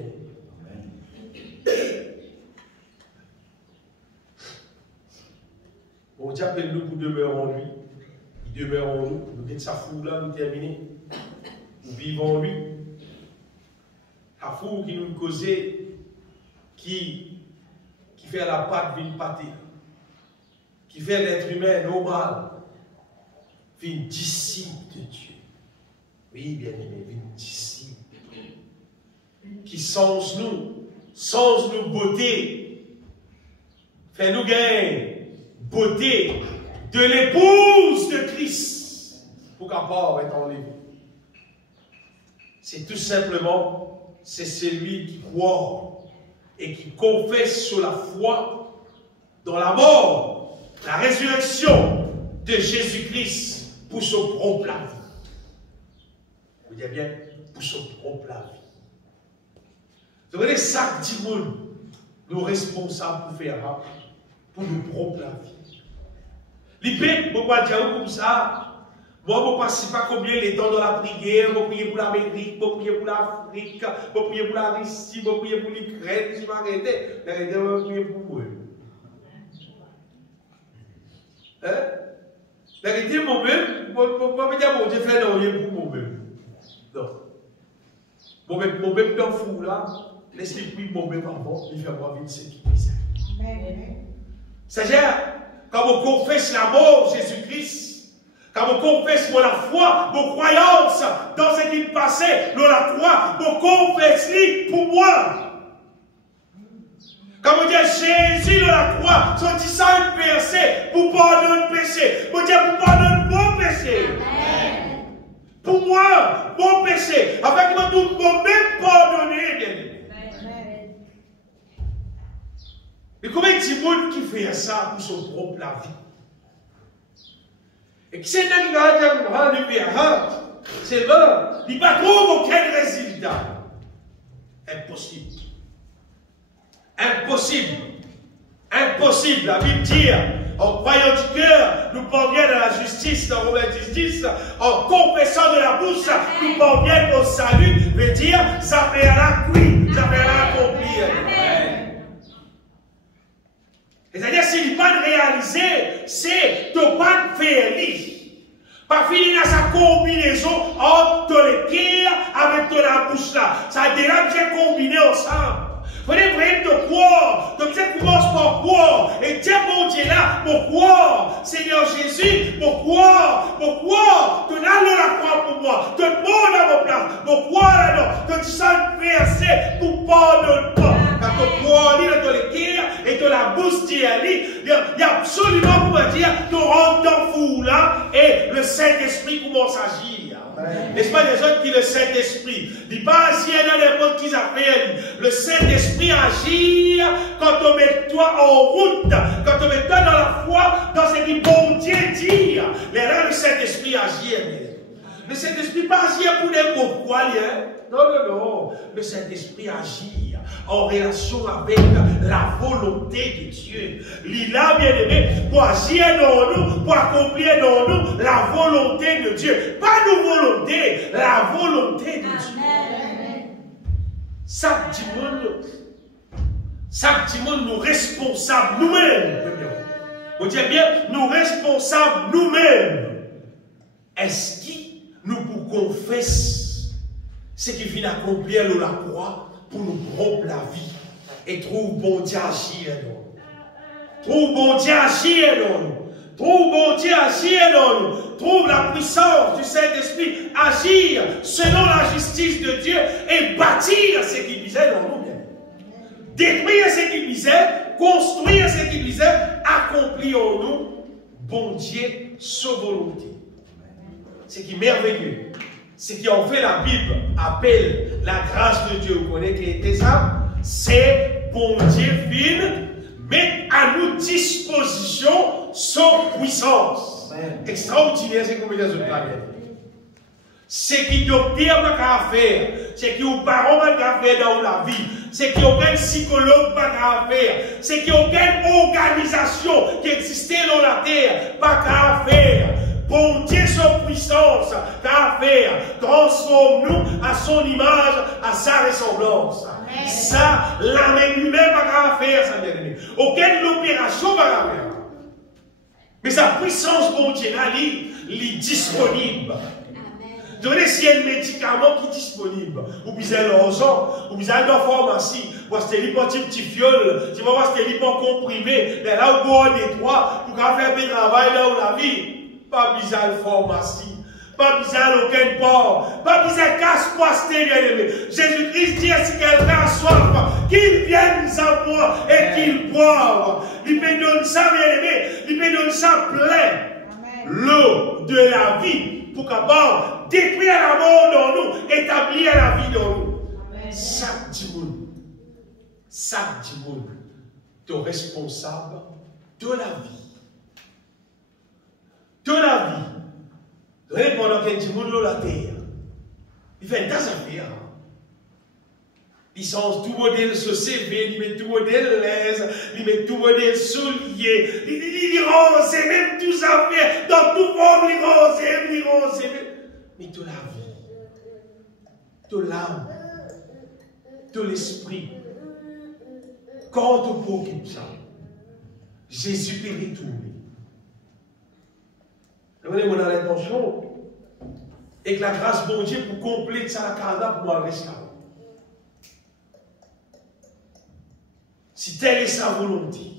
Bon Dieu appelle nous pour demeurer en lui. Il demeure en nous. Nous mettons sa foule là, nous terminer. Nous vivons en lui. La foule qui nous causait, qui fait la pâte d'une pâté, qui fait l'être humain normal, une disciple de Dieu. Oui, bien aimé, une disciple. Qui sans nous beauté, fait nous gagner beauté de l'épouse de Christ pour qu'après être enlevé. C'est tout simplement, c'est celui qui croit et qui confesse sur la foi dans la mort, la résurrection de Jésus-Christ pour son propre la vie. Vous dites bien, pour son propre la vie. Vous voyez, ça dit nous responsables pour faire pour nous propre la vie. L'IP, pourquoi dire comme ça? Moi, je ne passe pas combien de temps dans la prière, je prie pour l'Amérique, je prie pour l'Afrique, je prie pour la Russie, je prie pour l'Ukraine, je vais arrêter. Je prie pour vous. Hein? La vérité, moi-même, je vais dire, bon, je fais rien pour moi-même. Non. Moi-même, dans le fou là, laisse-les prier moi-même avant, il fait avoir vite ce qui disait. C'est-à-dire, quand on confesse la mort de Jésus-Christ, quand on confesse la foi, nos croyances dans ce qui passait, nous la croix, on confesse pour moi. Quand on dit Jésus de la croix, son dit ça un verset pour pardonner le péché. On dit pour pardonner mon péché. Amen. Pour moi, mon péché. Avec moi, tout mon même pardonner. Amen. Mais combien de monde qui fait ça pour son propre la vie? Et qui c'est qui va dire, c'est là, il ne va pas trouver aucun résultat. Impossible. Impossible. Impossible. La Bible dit, En croyant du cœur, nous parviennent à la justice, dans Romains 10, en confessant de la bouche, nous parviennent au salut, veut dire, ça fait à l'accomplir, ça fait à l'accomplir. C'est-à-dire, s'il n'est pas réalisé, c'est de pas faire lire. Pas finir dans sa combinaison entre le cœur avec la bouche là. Ça a déjà bien combiné ensemble. Vous voyez, de croire. Donc, ça commence par croire. Et tiens, mon Dieu là, pour croire. Seigneur Jésus, pour croire. Pour croire. Tu n'as la croix pour moi. Tu te montres à mon place. Pour croire là-dedans. Tu sens verset pour pardonner-moi. Quand tu crois dans le cœur et de la bouche d'y aller, il y a absolument pour dire, tu rentres dans le fou là et le Saint-Esprit commence à agir. N'est-ce pas des autres qui le Saint-Esprit? Il pas agir dans n'importe qui affaires. Le Saint-Esprit agit quand on met toi en route, quand on met toi dans la foi, dans ce que bon Dieu dit. Mais là, le Saint-Esprit agit. Le Saint-Esprit pas agir pour n'importe quoi. Non, non, non. Le Saint-Esprit agit en relation avec la volonté de Dieu. Il a bien aimé pour agir dans nous, pour accomplir dans nous la volonté de Dieu. Pas nos volontés, la volonté de Dieu. Chaque dimanche, nous responsables nous-mêmes. On dit bien, nous responsables nous-mêmes. Est-ce que nous pour confesser ce qui vient accomplir la croix pour nous rompre la vie et trouve bon Dieu agir dans nous. Trouve bon Dieu agir dans nous. Trouve bon Dieu agir dans nous. Trouve la puissance du Saint-Esprit agir selon la justice de Dieu et bâtir ce qui visait dans nous. Détruire ce qui visait, construire ce qui visait, accomplir en nous bon Dieu sa volonté. Ce qui est merveilleux. Ce qui en fait la Bible appelle la grâce de Dieu. Vous connaissez qui était ça? C'est bon Dieu vient mettre à nous disposition son puissance. Amen. Extraordinaire, c'est comme les autres planètes. Ce qui docteur n'a qu'à faire, ce qui aux parents n'a qu'à faire dans la vie, ce qui aucun psychologue n'a qu'à faire, ce qui aucune organisation qui existait dans la terre n'a qu'à faire. Bon Dieu, son puissance, qu'à faire, transforme-nous à son image, à sa ressemblance. Amen. Ça, la main humaine n'a qu'à faire, ça bien aimé. Aucune opération n'a qu'à faire. Mais sa puissance, bon Dieu, elle est disponible. Vous voyez, s'il y a un médicament qui est disponible, ou bien l'argent, ou bien dans la pharmacie, ou bien c'est un petit fiole, tu vas voir c'est un comprimé, mais là, au bout des trois, pour faire un peu de travail là où la vie. Pas besoin de pharmacie, pas besoin d'aucun port, pas besoin de casse-poisson, bien aimé. Jésus-Christ dit à si quelqu'un a soif, qu'il vienne à moi et qu'il boive. Il peut donner ça, bien aimé, il peut donner ça plein. L'eau de la vie pour capable détruire la mort dans nous, établir la vie dans nous. Amen. Chaque dimanche, tu es responsable de la vie. De la vie. Pendant qu'un dimanche dans la terre, il fait un tas d'affaires. Il change tout modèle sur CV, il met tout modèle l'aise, il met tout modèle soulier, il rose, même tout ça fait, dans tout forme, il rose. Mais de la vie, de l'âme, de l'esprit, quand on préoccupe ça, Jésus peut retourner. Vous voyez, on a l'intention, et que la grâce de Dieu pour compléter ça, la carrière pour moi rester là. Si telle est sa volonté,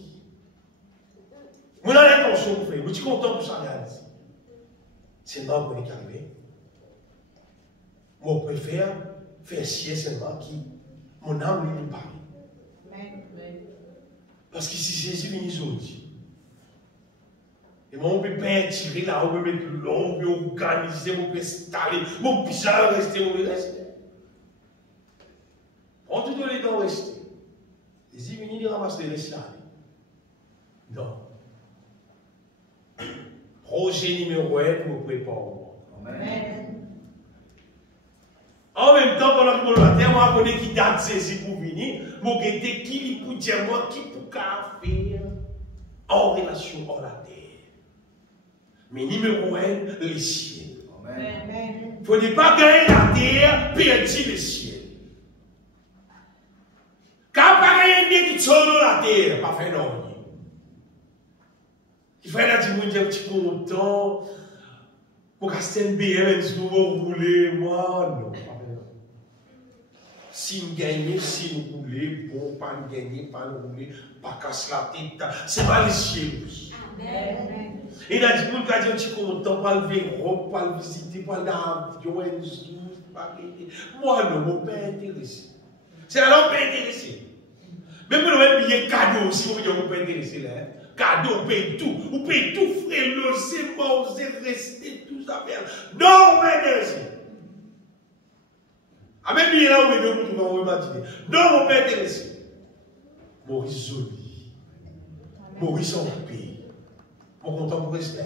on a l'intention de faire, je suis content pour ça réaliser. C'est moi qui est arrivé. Moi, je préfère faire chier seulement qui, mon âme lui parle. Parce que si Jésus vient aujourd'hui, et moi, on peut pas tirer là, on peut mettre l'eau, on peut organiser, on peut installer, on peut rester, on peut rester. On tout les dents rester. Les immunis ramassent les restes là. Non. Projet numéro 1 pour me préparer. Amen. En même temps, pendant que je matin, moi, je connais qui date saisi pour venir, je vais qui pour dire moi qui pour faire. en relation avec la terre. Mais numéro 1, les ciels. Amen. Il ne faut pas gagner la terre, perdre les ciels. Quand pas gagner qui sont dans la terre, pas faire non. Il faut dire un petit content pour casser un BM pour rouler, moi, non. Si nous gagnons, si nous roulons, bon, pas nous gagner, pas nous rouler, pas casser la tête, c'est pas les ciels. Amen. Et il a dit, nous avons un petit content, pas le véro, pas le visiter, pas l'avion, pas moi, non, mon père intéressé. C'est alors père intéressé. Même pour nous mettre billet cadeau aussi, vous ne pas intéressé là. Cadeau, on paye tout. On paye tout, frère, c'est mort, c'est resté, tout ça. Non, on pas intéressé. Ah, même il est là où il est de vous, non, on pas intéressé. Maurice Zoli. Maurice en paix. Mon content pour rester.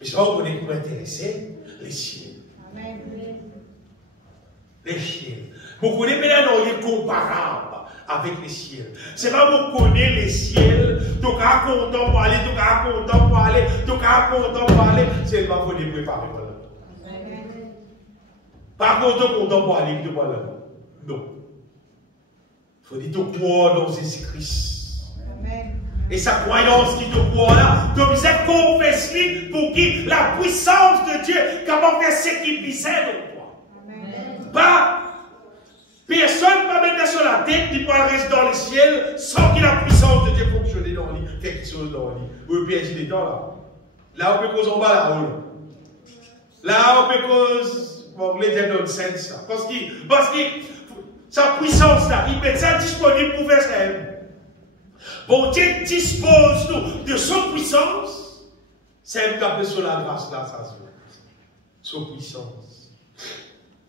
Mais c'est pas vous connaissez pour intéresser les ciels. Amen. Les ciels. Vous connaissez maintenant, il est comparable avec les ciels. C'est pas vous connaissez les ciels, donc à content pour aller, donc à content pour aller, donc à content pour aller. C'est pas vous les préparer. Par contre, content pour aller, de là. Non. Il faut dire te croire dans Jésus-Christ. Amen. Et sa croyance qui te croit là, donc c'est confesse-lui pour qui la puissance de Dieu capable de faire ce qu'il disait dans toi. Amen. Pas personne ne va mettre sur la tête, il peut rester dans le ciel sans que la puissance de Dieu fonctionne dans lui, quelque chose dans lui. Vous pouvez perdre les temps là. Là, on peut cause en bas là-haut. Là, on peut cause, en anglais, dire nonsense là. Parce que sa puissance là, il met ça disponible pour faire ça. Bon Dieu dispose nous de son puissance. C'est un capé sur la grâce là, ça se voit. Son puissance.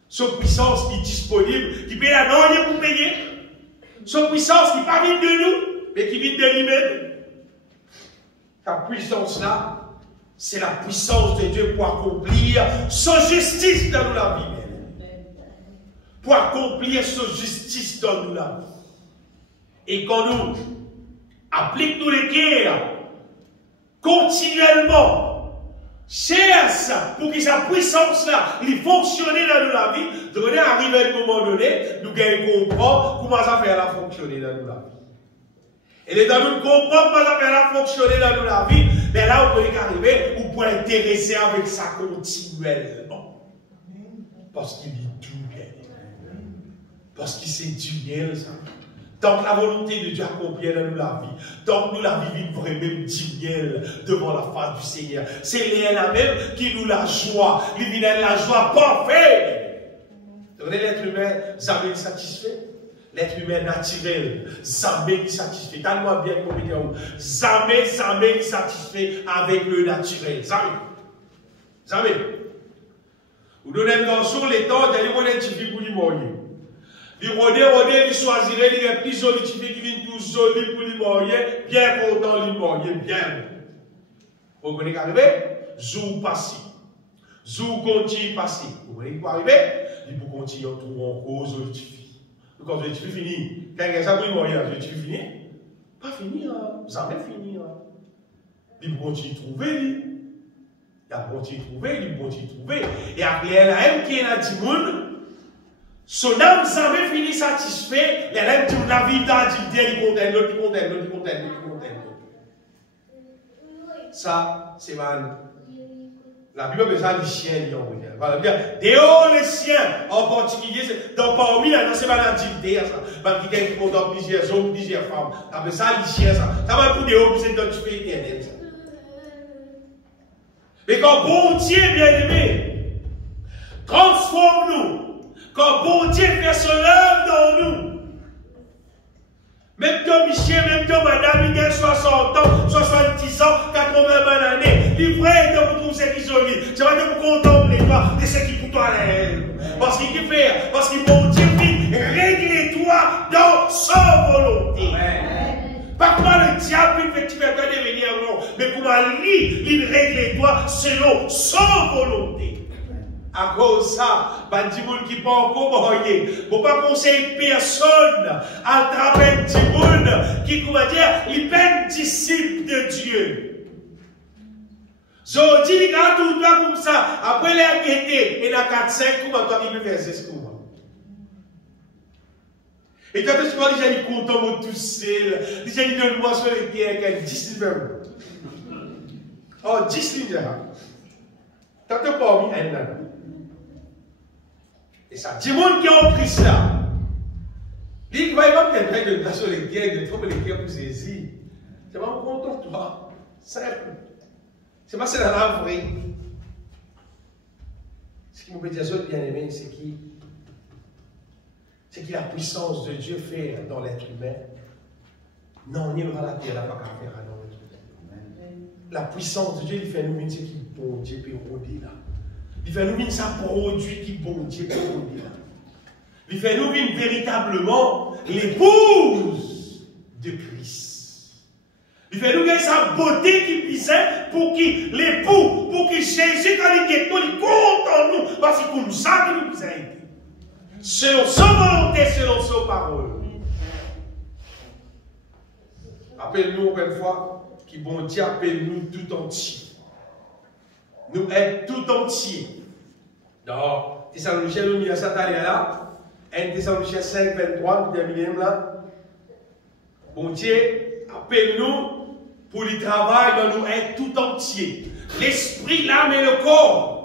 Son puissance qui est disponible, qui paye la donner pour payer. Son puissance qui n'est pas vite de nous, mais qui vient de lui-même. Ta puissance là, c'est la puissance de Dieu pour accomplir sa justice dans la vie. Pour accomplir sa justice dans la vie. Et quand nous appliquons les guerres continuellement, cherche pour que sa puissance-là, il fonctionne dans la vie, de venir arriver à un moment donné, nous gagnons comprendre comment ça fait la fonctionner dans la vie. Et dans nous comprendre comment ça fait la fonctionner dans la vie, mais là, on peut y arriver, on peut intéresser avec ça continuellement. Parce qu'il dit tout bien. Parce qu'il sait du bien, ça. Tant que la volonté de Dieu accomplit dans nous la vie, tant que nous la vivons vraiment du devant la face du Seigneur, c'est là même qui nous la joie, il vit la joie parfaite. Vous voyez l'être humain, jamais satisfait. L'être humain naturel, jamais satisfait. Tellement bien comme il dit, jamais satisfait avec le naturel. Jamais. Vous donnez un garçon les temps, d'aller voir un petit fille pour lui mourir. Il rôder, il choisirait, il est plus joli, qui vient tout joli pour lui mourir, bien content, lui mourir, bien. Vous comprenez qu'arriver? Jour passé. Jour continue passé. Vous comprenez quoi arriver? Il peut continuer en trouvant en cause, le petit fille. Quand je suis fini, quand il y a ça pour lui mourir, je suis fini? Pas fini, hein. Jamais fini, hein. Il peut continuer de trouver, lui. Il a continué de trouver, Et après, elle a un qui est là, dit, son âme jamais fini satisfait, elle aime tout la vie d'activité, il contente. Ça, c'est mal. La Bible veut ça, les chiens, on va dire. Dehors, les chiens, en particulier, dans parmi, là, c'est mal l'activité, ça. Parce qu'il y a qui contente plusieurs hommes, plusieurs femmes. Ça veut ça, les chiens, ça. Ça va pour dehors, c'est dans le fait éternel, ça. Mais quand bon Dieu, bien aimé, transforme-nous. Quand bon Dieu fait son œuvre dans nous, même ton Michel, même ton madame, il a 60 ans, 70 ans, 80 années, livré de vous trouver ce qui sont liés. Ça va te contempler toi de ce qui pour toi l'aide. Parce qu'il fait, parce que bon Dieu dit, règle-toi dans sa volonté. Pas comment le diable il fait que tu vas devenir non, mais comment lui, il règle toi selon sa volonté. À cause de ça, ben, du monde qui pas encore marié. Faut pas conseiller personne à attraper du monde qui, comment dire, il est disciple de Dieu. Je dis, quand tout le comme ça, après les guettés, et dans 4-5, comment toi qui peux faire ce coup? Et toi, tu vois, déjà, il est content, mon tout seul. Déjà, il donne-moi sur les guerres, qu'elle 10 livres. Oh, 10 livres. T'as pas mis un an. Et ça, du monde qui a pris ça. Il va pas peut-être de la sur les guerres, de trouver les guerres pour saisir. C'est pas content, toi. Simple. C'est pas c'est la vraie. Ce qui me peut dire, bien aimé, c'est qui la puissance de Dieu fait dans l'être humain. Non, il n'y aura la terre, là, pas qu'à faire dans l'être humain. La puissance de Dieu, il fait nous ce qui bon Dieu peut rôder là. Il fait nous ça produit qui bon Dieu peut rôder là. Il fait nous véritablement l'épouse de Christ. Il fait nous sa beauté qui puissait pour qui l'époux, pour qui Jésus, quand il est il compte en nous, parce que comme ça qu'il nous a été. Selon sa volonté, selon sa parole. Appelle-nous encore une fois, qui bon Dieu appelle-nous tout entier. Nous être tout entier. Non, Thessaloniciens, nous disons ça là. 1 Thessaloniciens 5, 23, nous terminons là. Bon Dieu, appelle-nous pour le travail dans nous être tout entier. L'esprit, l'âme et le corps.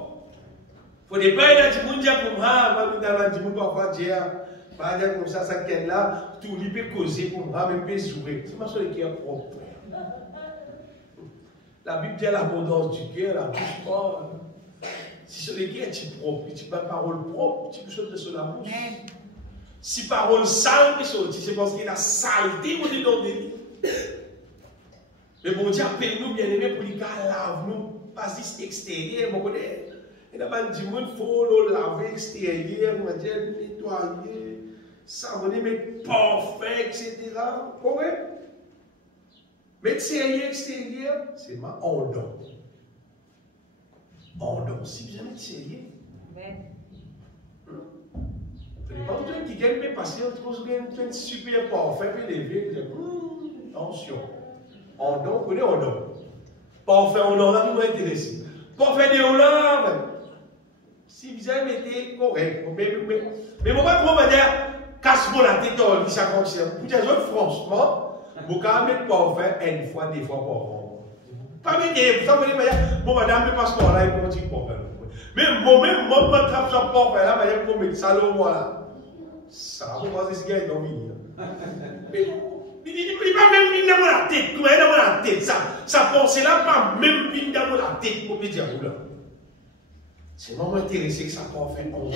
Il ne faut pas être dans le monde pour moi, dans le monde parfois dire, pas dire comme ça qu'elle là, tout lui peut causer pour moi, même peut sourire. C'est ma seule qui est propre. La Bible dit l'abondance du cœur, la bouche pas. Si sur les cœurs tu es propre, tu pas parole propre, tu peux sauter sur la bouche. Si parole sale, c'est parce qu'il y a la saleté au dedans de lui. Mais bon Dieu appelle-nous bien aimés pour les gars lave-nous, pas juste extérieur, vous connaissez. Et là, il faut le laver extérieur, nettoyer, savonner, mettre parfait, etc. Correct? Mais extérieur, c'est ma ondon. Ondon, si vous aimez sérieux. Vous n'avez pas besoin de quelqu'un qui passe un super parfait, puis lever, attention. Ondon, vous connaissez ondon. Parfait, ondon, là, vous m'intéressez. Parfait, de ondon, si vous avez été correct, mais moi, comment on va dire, casse-moi la tête dans le lit, ça concerne. Vous dites, franchement, vous pouvez mettre parfait une fois, des fois par an. Pas mettre, vous savez, bon, madame, le passeport là, il faut dire parfait. Mais moi-même, moi, je trappe ça parfait là, je vais mettre ça là, voilà. Ça, vous pensez que c'est ce qui est dans le lit. Mais, il va même venir dans la tête, comment dans la tête, ça pensée là, pas même venir dans la tête, pour me dire, oula. C'est vraiment intéressé que ça peut faire en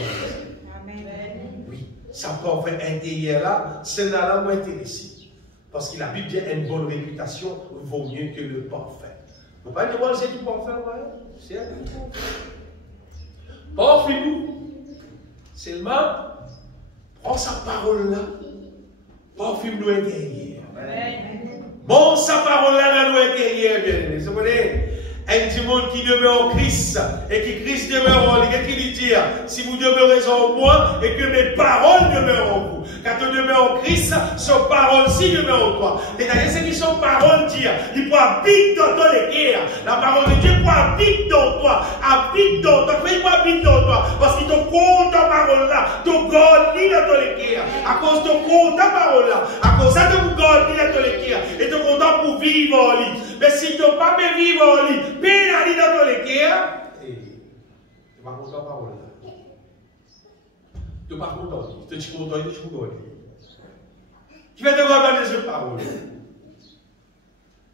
Amen. Oui, ça peut faire intérieur là, c'est là où intéressé. Parce que la Bible dit une bonne réputation vaut mieux que le parfait. Vous ne pouvez pas dire que c'est tout parfait, c'est un tout parfait. Parfait-nous. Seulement, prends sa parole là, parfume-nous intérieur. Bon, sa parole là dans nous intérieur, bien aimé. Vous voyez? Un monde qui demeure en Christ et qui Christ demeure en lui. Qu'est-ce qu'il dit? Si vous demeurez en moi et que mes paroles demeurent en vous. Quand tu demeures en Christ, son parole-ci demeure en toi. C'est-à-dire, c'est qui son parole dit, il peut habiter dans ton cœur. La parole de Dieu peut habiter dans toi. Habite dans toi. Mais il peut habiter dans toi. Parce qu'il te compte ta parole là. Tu gardes dans ton cœur. À cause de ton compte ta parole là. À cause de ça, tu gardes dans ton cœur. Et tu es content pour vivre en lui. Mais si tu n'as pas pu vivre en lui, bien aller dans ton cœur, tu n'es pas content de parole là. Tu n'es pas content. Tu es content, tu es content. Qui fait te regarder les autres paroles?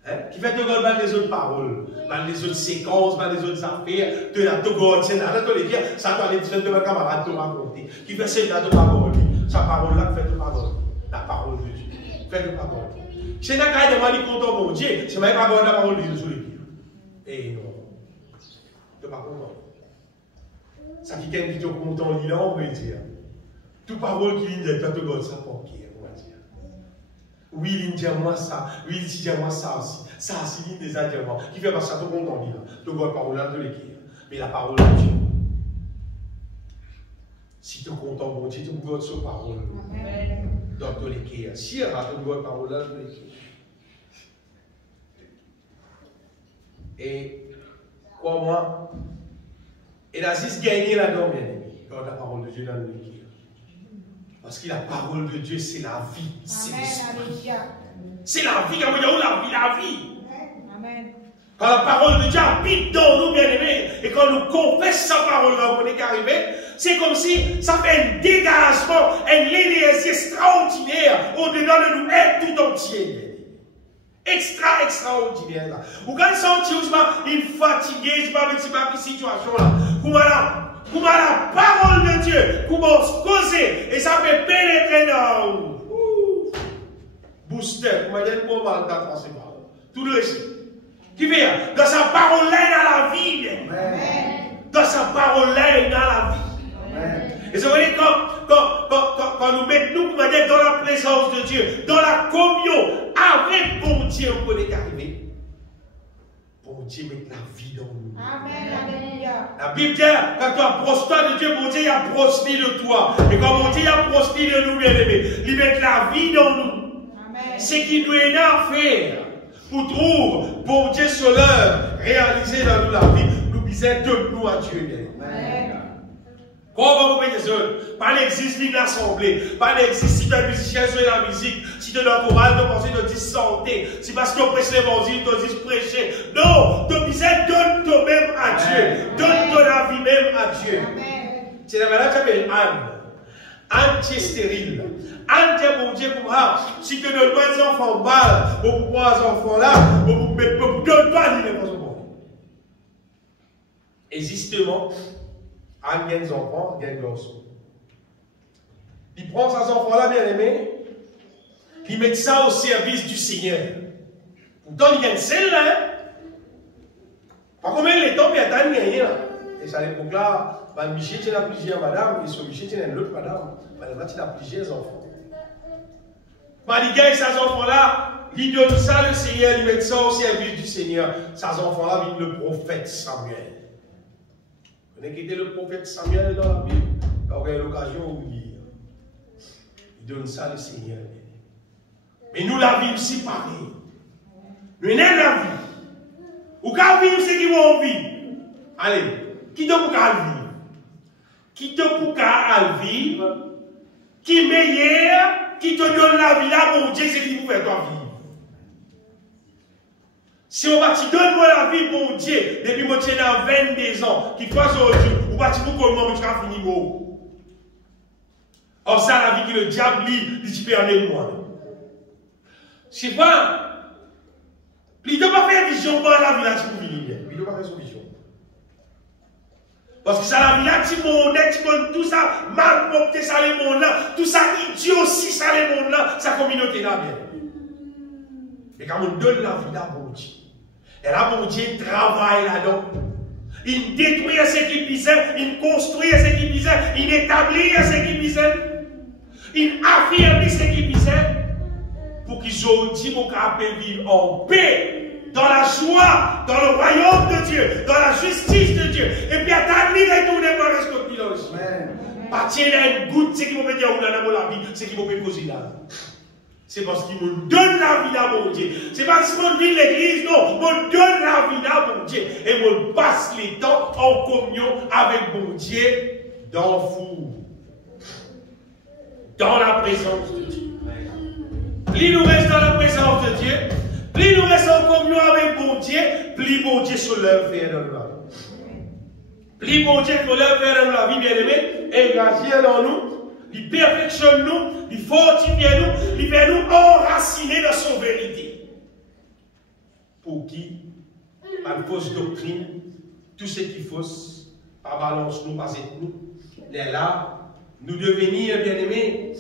Hein? Qui fait te regarder les autres paroles? Les autres séquences, les autres affaires, tu as tout gardé, c'est là, tu les ça doit aller dire de ma camarade te raconter. Qui fait c'est là de parole? Sa parole là fait de parole. La parole de Dieu. Fait de parole. C'est là qu'il y a des content mon Dieu, c'est même pas la parole de Dieu sur les pieds. Et non. Tu n'es pas content. Ça qui est content, il a envie de dire. Toute parole qui dit, tu as tout gardé ça pour qui? Oui, il dit moi ça. Oui, il dit moi ça aussi. Ça, c'est l'une des adjuvants. Qui fait pas ça, tout le monde en dit. Tu vois, parole là de l'équipe. Mais la parole de Dieu. Si tu es content, bon Dieu, tu peux voir sur parole. Dans tous les cas. Si tu as une parole là, dans tous les cas. Et, crois-moi, il a juste gagné là-dedans, bien aimé, dans la parole de Dieu dans le cœur. Parce que la parole de Dieu, c'est la vie. C'est l'esprit. C'est la vie, quand on dit la vie. Amen. Quand la parole de Dieu habite dans nous, bien aimés, et quand nous confessons sa parole là, on est arrivé, c'est comme si ça fait un dégagement, une énergie extraordinaire au-dedans de nous, être tout entier. Extraordinaire là. Vous quand sentez une fatigué, c'est pas une situation là. Comment la parole de Dieu commence à causer et ça fait pénétrer dans vous. Booster, comment dire pour mal dans français parole. Tout le récit. Qui fait dans sa parole là il y a la vie. Amen. Dans sa parole là il y a la vie. Amen. Et c'est vrai quand nous mettons nous dans la présence de Dieu, dans la communion avec bon Dieu, on peut arriver. Bon Dieu met la vie dans nous. Amen. La Bible dit, quand tu approches toi de Dieu, bon Dieu approche de toi. Et quand bon Dieu approche de nous, bien aimés, il met la vie dans nous. C'est qu'il nous est à faire pour trouver, bon Dieu, sur l'heure, réaliser dans nous la vie. Nous disons de nous à Dieu, bien aimés. Comment vous mettez ça? Pas l'existe ni l'assemblée. Pas l'existe si tu es musicien sur la musique. Si tu es dans le choral, tu penses que tu dis santé. C'est parce que tu prêches l'évangile, tu dis prêcher. Non! Tu disais donne toi-même à Dieu. Donne ton vie même à Dieu. C'est la malade qui s'appelle Anne. Anne qui est stérile. Anne qui est mon Dieu pour moi. Si tu donnes pas des enfants mal, pour pouvoir ces enfants-là, pour donne pas les enfants. Et justement, Anne gagne des enfants, gagne des garçons. Il prend ces enfants-là, bien aimés, il met ça au service du Seigneur. Pourtant, il gagne celle-là. Par combien de temps, il y a tant de gagné. Et ça, à l'époque-là, Michel, tu as plusieurs madames, et sur Michel, tu as une autre madame. Madame, tu as plusieurs enfants. Il gagne ces enfants-là, il donne ça le Seigneur, il met ça au service du Seigneur. Ces enfants-là viennent le prophète Samuel. Vous avez quitté le prophète Samuel dans la Bible, quand vous avez l'occasion de lire. Il donne ça le Seigneur. Mais nous la vivons séparée. Nous n'aimons la vie. Ou quand vivre ce qui vont vivre. Allez, qui te pour vivre? Qui te pour vivre? Qui meilleur? Qui te donne la vie là pour Dieu, c'est qui vous fait toi vivre? Si on va te donner la vie pour Dieu, depuis que tu es dans 22 ans, qui passe aujourd'hui, on va te dire comment tu as fini mot. Or, ça, la vie que le diable dit, tu peux en aller moi. Je sais pas, il ne doit pas faire vision pour la vie là, tu peux venir. Il ne doit pas faire son vision. Parce que ça, la vie là, tu montes, tout ça, mal porté, ça, les mondes là, tout ça, idiot aussi, ça, les mondes là, sa communauté là, bien. Et quand on donne la vie là, bon Dieu. Et là, mon Dieu travaille là-dedans. Il détruit ce qui bizarre, il construit ce qui bizarre, il établit ce qui bizarre, il affirme ce qui bizarre, pour qu'ils aujourd'hui puissent vivre en paix, dans la joie, dans le royaume de Dieu, dans la justice de Dieu. Et puis, attendez, retournez par ce que nous aussi. Partir là, une goutte, c'est qui vous met dire, ou dans la vie, c'est qui vous met poser là. C'est parce qu'il me donne la vie à mon Dieu. C'est parce qu'il me dit l'église, non. Il me donne la vie à mon Dieu. Et me passe les temps en communion avec mon Dieu dans vous. Dans la présence de Dieu. Plus nous restons dans la présence de Dieu, plus nous restons en communion avec mon Dieu, plus mon Dieu se lève vers dans la vie. Plus mon Dieu se lève vers dans la vie, bien aimé, et il agit dans nous. Il perfectionne nous, il fortifie nous, il fait nous enraciner dans son vérité. Pour qui, par fausse doctrine, tout ce qui est fausse, par balance nous, par nous, les là, nous devenir, bien aimés,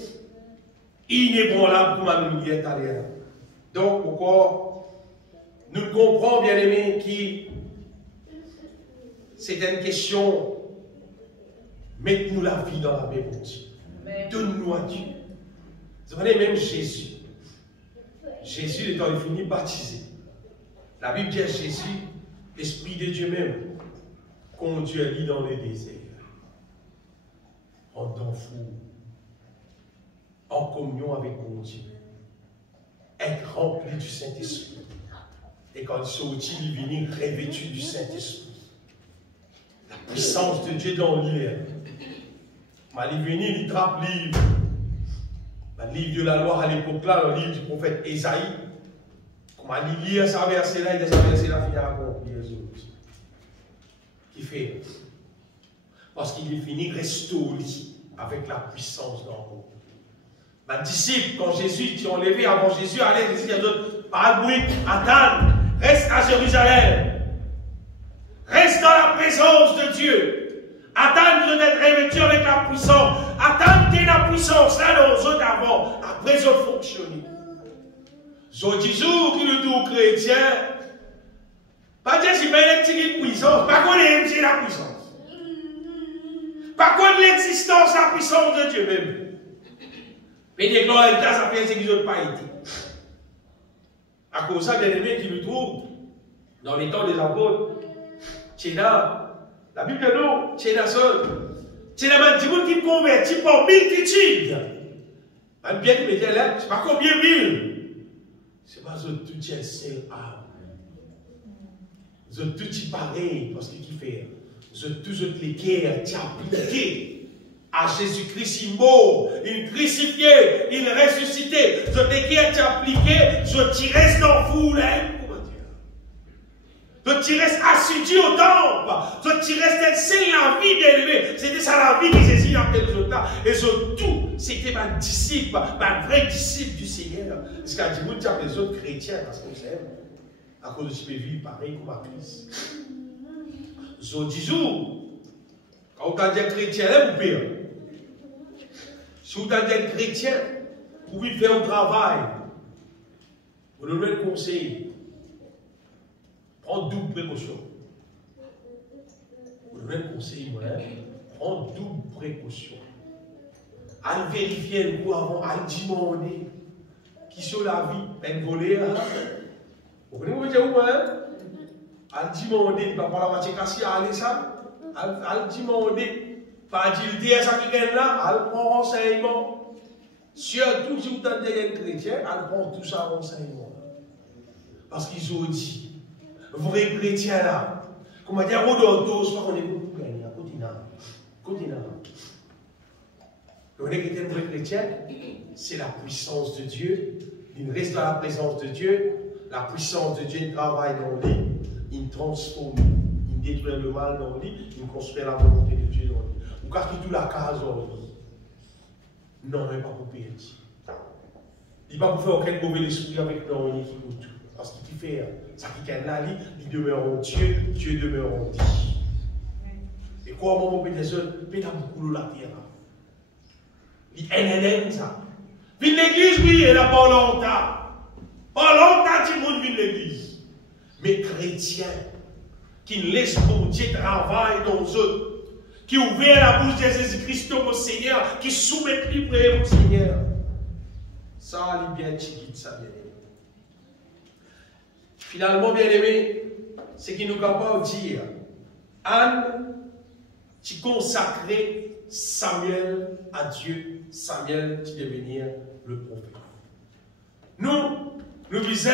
inébranlables comme un millier italien. Donc, pourquoi nous comprenons, bien aimés, que c'est une question, mettez-nous la vie dans la main, mon Dieu. Donne-nous à Dieu. Vous savez, même Jésus. Jésus, étant fini, baptisé. La Bible dit à Jésus, l'Esprit de Dieu même, conduit à lui dans le désert. en temps fou, en communion avec mon Dieu, être rempli du Saint-Esprit. Et quand il sortit, il venait revêtu du Saint-Esprit. La puissance de Dieu dans l'hiver. Il venait, il trappe livre. Le livre de la loi à l'époque-là, le livre du prophète Ésaïe. Comment il lit ce verset-là, il dit ce verset-là, il a accompli les autres. Qui fait? Parce qu'il est fini restauré avec la puissance d'en haut. Les disciples, quand Jésus t'y enlevé avant Jésus, allez, Jésus dit à d'autres, pas de bruit, attends, reste à Jérusalem. Reste dans la présence de Dieu. Attends de d'être revêtu avec la puissance. Attends que la puissance là dans les autres avant. Après, ils ont fonctionné. Ils dit jour qui le tout chrétien. Pas dire si ben une petite puissance. Pas qu'on ait la puissance. Pas qu'on l'existence, la puissance de Dieu même. Mais les gloires et ça fait ce qu'ils n'ont pas été. À cause de ça, les aimés qui le trouvent dans les temps des apôtres, c'est là, la Bible de nous, c'est là seul. C'est là, du monde qui convertit par multitude. Même bien que mes élèves, c'est pas combien mille. C'est pas eux tout qui est âme. Eux tout qui pareil, parce que qui fait. Eux tous les guerres qui appliquent à Jésus-Christ, il mort, il crucifié, il ressuscité. Je te qui est appliqué, je t'y reste dans vous, là. Comment dire? Je t'y reste assidu au temple. Je t'y reste, c'est la vie d'élevé. C'était ça la vie que Jésus appelle les autres là. Et ce tout, c'était ma disciple, ma vraie disciple du Seigneur. Parce qu'à Djibouti, tu appelles les autres chrétiens parce qu'on s'aime. À cause de ce que vivre pareil comme à Christ. Ce 10 jours, quand on t'a dit chrétien, là, vous payez. Si vous êtes un chrétien, vous pouvez faire un travail. Vous donnez le conseil. Prends double précaution. Vous donnez le conseil, moi. Prends double précaution. Allez vérifier le coup avant, allez demander qui sur la vie, ben voler. Vous comprenez ce que je veux dire? Allez demander, il ne va pas la moitié cassée, allez ça. Allez demander. Pas dire ça qui est là, elle prend renseignement. Surtout si vous êtes des chrétiens, elle prend tout ça renseignement. Parce qu'ils ont dit, vrai chrétien là, comment dire, on doit tous, pas qu'on est beaucoup gagné, continue. Le vrai chrétien, c'est la puissance de Dieu. Il reste dans la présence de Dieu. La puissance de Dieu, il travaille dans lui, il transforme, il détruit le mal dans lui, il construit la volonté de Dieu dans lui. Ou quand il tout la case dans lui. Non, mais pas pour payer. Il ne va pas pour faire aucun mauvais esprit avec l'origine qui goûte. Parce qu'il fait ça qui est là, il demeure en Dieu, Dieu demeure en Dieu. Et quoi, moi, mon pédé seul, il y a beaucoup de la terre. Il est ça. Vine l'église, oui, elle n'a pas longtemps. Pas longtemps, tout le monde vient l'église. Mais chrétiens, qui laissent pour Dieu travailler dans eux, qui ouvert la bouche de Jésus-Christ au Seigneur, qui soumettent libre au Seigneur. Ça, il bien chiquite, ça, bien aimé. Finalement, bien aimé, c'est qu'il nous capable de dire, Anne, tu consacrais Samuel à Dieu, Samuel qui devenir le prophète. Nous disons,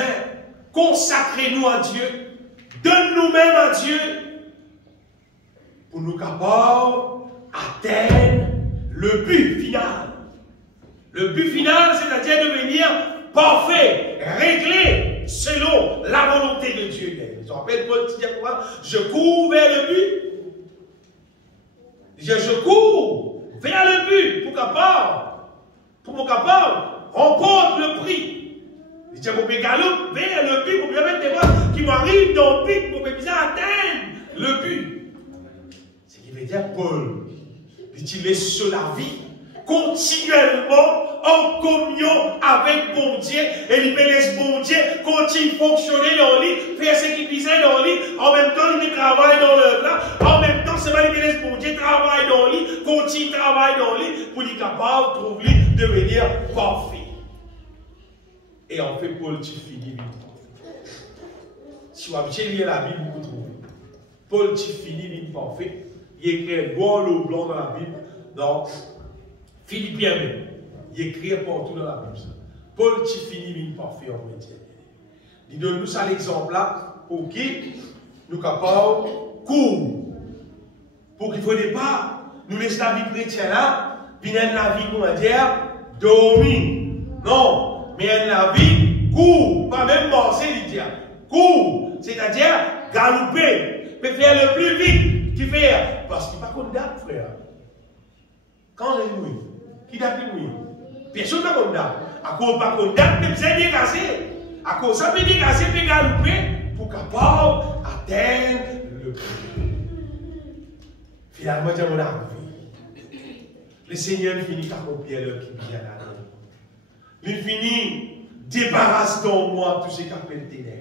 consacrez-nous à Dieu, donne-nous-mêmes à Dieu, pour nous capables d'atteindre le but final. Le but final, c'est-à-dire devenir parfait, réglé, selon la volonté de Dieu. Je rappelle Paul dit quoi? Je cours vers le but. Je cours vers le but pour mon capable, remporte le prix. Je dis, mon galope vers le but, pour permettre des voix qui m'arrivent dans le but, pour bien atteindre le but. Ce qui veut dire, Paul, il est sur la vie, continuellement en communion avec bon Dieu, et il laisse bon Dieu continue à fonctionner dans lui, faire ce qu'il disait dans lui, en même temps il travaille dans l'œuvre là, en même temps c'est pas il laisse bon Dieu travaille dans lui, continue à travailler dans lui, pour lui capable de trouver devenir parfait. Et en fait, Paul, tu finis vite. Si vous avez lu la Bible, vous trouvez. Paul, tu finis vite parfait. Il écrit noir ou blanc dans la Bible. Donc, Philippiens même, il écrit partout dans la Bible. Paul qui finit une parfait en métier. Il donne nous ça l'exemple là pour qui nous capables court. Pour qu'il ne faut pas nous laisser la vie chrétienne là, venir la vie, comment dire, dormir. Non, mais la vie court, pas même marcher, il dit. Court, c'est-à-dire galoper, mais faire le plus vite qu'il fait. Parce qu'il n'y a pas qu'on date, frère. Quand j'ai loué, qui date loué? Personne n'a qu'on date. À cause pas qu'on date, mais c'est dégagé. À cause ça peut dégager, puis galoper pour capable atteindre le but. Finalement, j'ai mon arrivé. Le Seigneur finit par accomplir l'heure qui vient à nous. Il finit, débarrasse dans moi tous ces capels de ténèbres.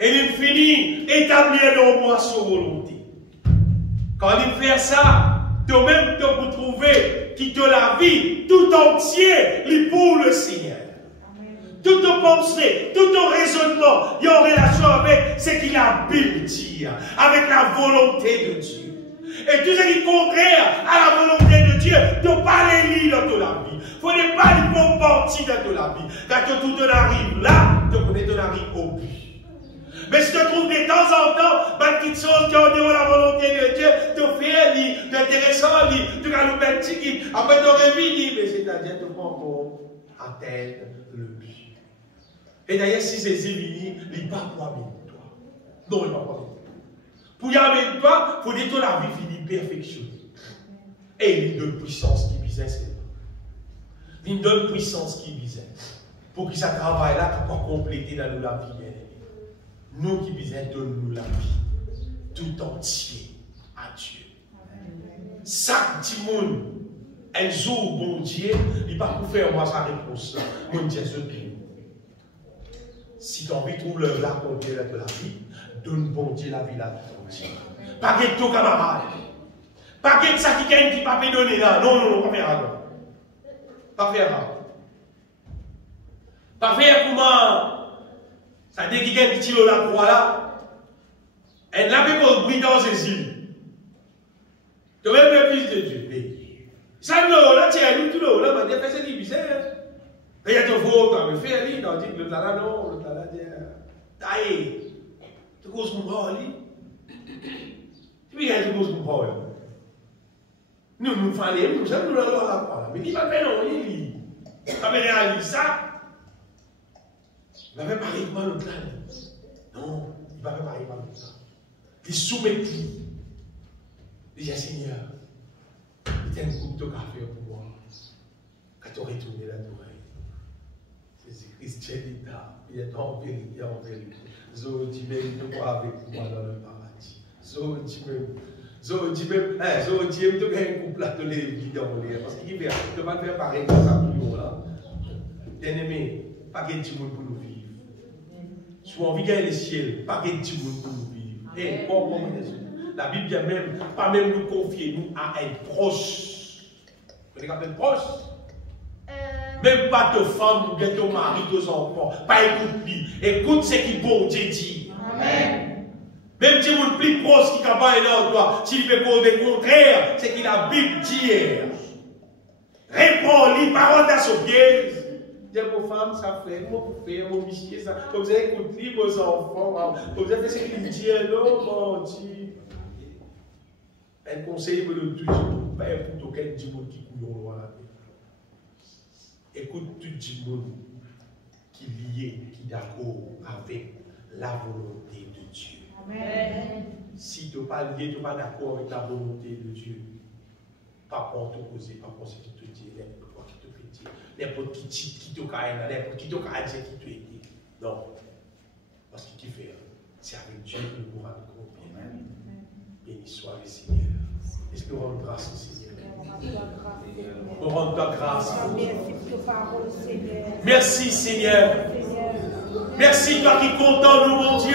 Et il finit, établir dans moi sa volonté. Quand il fait ça, toi-même, tu peux trouver qui te la vie tout entier, il pour le Seigneur. Tout ton pensée, tout ton raisonnement, il y a en relation avec ce qu'il a Bible dit, avec la volonté de Dieu. Et tout ce qui est contraire à la volonté de Dieu, tu ne pas les lire dans ta vie. Il ne faut pas les prendre partie dans ta vie. Quand tout te arrive là, tu connais ton arrive au but. Mais si tu trouves de temps en temps, des petites choses qui ont de la volonté de Dieu, tu fais lire, tu es intéressant lire, tu vas nous mettre petit, après tu aurais vu, mais c'est-à-dire tu prends encore atteindre le but. Et d'ailleurs, si c'est Zévini, il n'est pas pour avec toi. Non, il ne va pas avec toi. Pour y aller avec toi, il faut dire que la vie finit perfectionnée. Et il donne puissance qui visait, c'est il donne puissance qui visait. Pour que ça travaille là, pour compléter dans la vie. Nous qui visons, donne-nous la vie. Tout entier à Dieu. Chaque petit monde, un jour, bon Dieu, il ne va pas pour faire moi sa réponse là. Mon Dieu, ce Dieu. Si tu as envie de trouver l'œuvre là, compléter de la vie, donne bon Dieu la vie là tout entier. Pas que ton camarade. Pas que ça qui gagne qui ne peut pas donner là. Non, non, non, pas faire ça. Pas faire ça. Pas faire comment. Ça dit qu'il y a un petit lot la croix là. Elle n'a pas pour bruit dans ses îles. Tu veux le fils de Dieu. Ça nous là, tu as tout l'eau là, mais tu fais ce qui bizarre. Il y a ton faux, tu as fait faire l'île, tu dis que le tala non, le tala dit. Taille. Tu causes qu'on parle. Tu veux qu'il cause qu'on parle. Nous, nous fallait, nous sommes nous la croix là. Mais il va faire non, il va réaliser ça. Il ne va pas parler de l'autre là. Non, il ne va pas parler de l'autre là. Il soumet tout. Il dit, Seigneur, il y a une coupe de café pour moi. Quand tu retournes là, tu c'est Christian d'État. Il est en vérité, en vérité. Zo dit même, tu crois avec moi dans le paradis. Zo dit même, Zo dit, tu as une coupe là, tu les vis dans l'air. Parce qu'il dit, tu vas faire pareil comme ça pour nous là. Bien aimé, pas de petit monde pour nous vivre. Si on vit gagner le ciel, pas de petit monde pour nous vivre. Et bon, la Bible dit même, pas même nous confier nous à être proche. Vous connaissez quand même proche? Même pas ta femme ou bien ton mari, tes enfants. Pas écoute-lui. Écoute ce qui bon Dieu dit. Amen. Même si vous plus proche qui n'a pas été en toi, s'il peut prouver le contraire, c'est qu'il a Bible dit. Réponds-lui, parole à son pied. Dis à vos femmes, ça fait, moi pour faire, mon monsieur, ça. Vous avez écouté vos enfants, vous avez fait ce qu'il dit, non, mon Dieu. Un conseil me le toujours, pas écoute aucun dimanche qui coule au loin. Écoute tout le monde qui est lié, qui est d'accord avec la volonté de Dieu. Amen. Si tu n'es pas lié, tu n'es pas d'accord avec la volonté de Dieu, pas pour t'opposer, pas pour ce qui te dit, n'importe quoi qui te fait dire, n'importe qui te caille, n'importe qui te caille, qui te dit. Non. Parce qu'il fait, c'est avec Dieu que nous pourrons nous confier. Béni soit le Seigneur. Est-ce que nous rendons grâce au Seigneur? On rend ta grâce. Merci Seigneur. Merci toi qui comptes en nous, mon Dieu.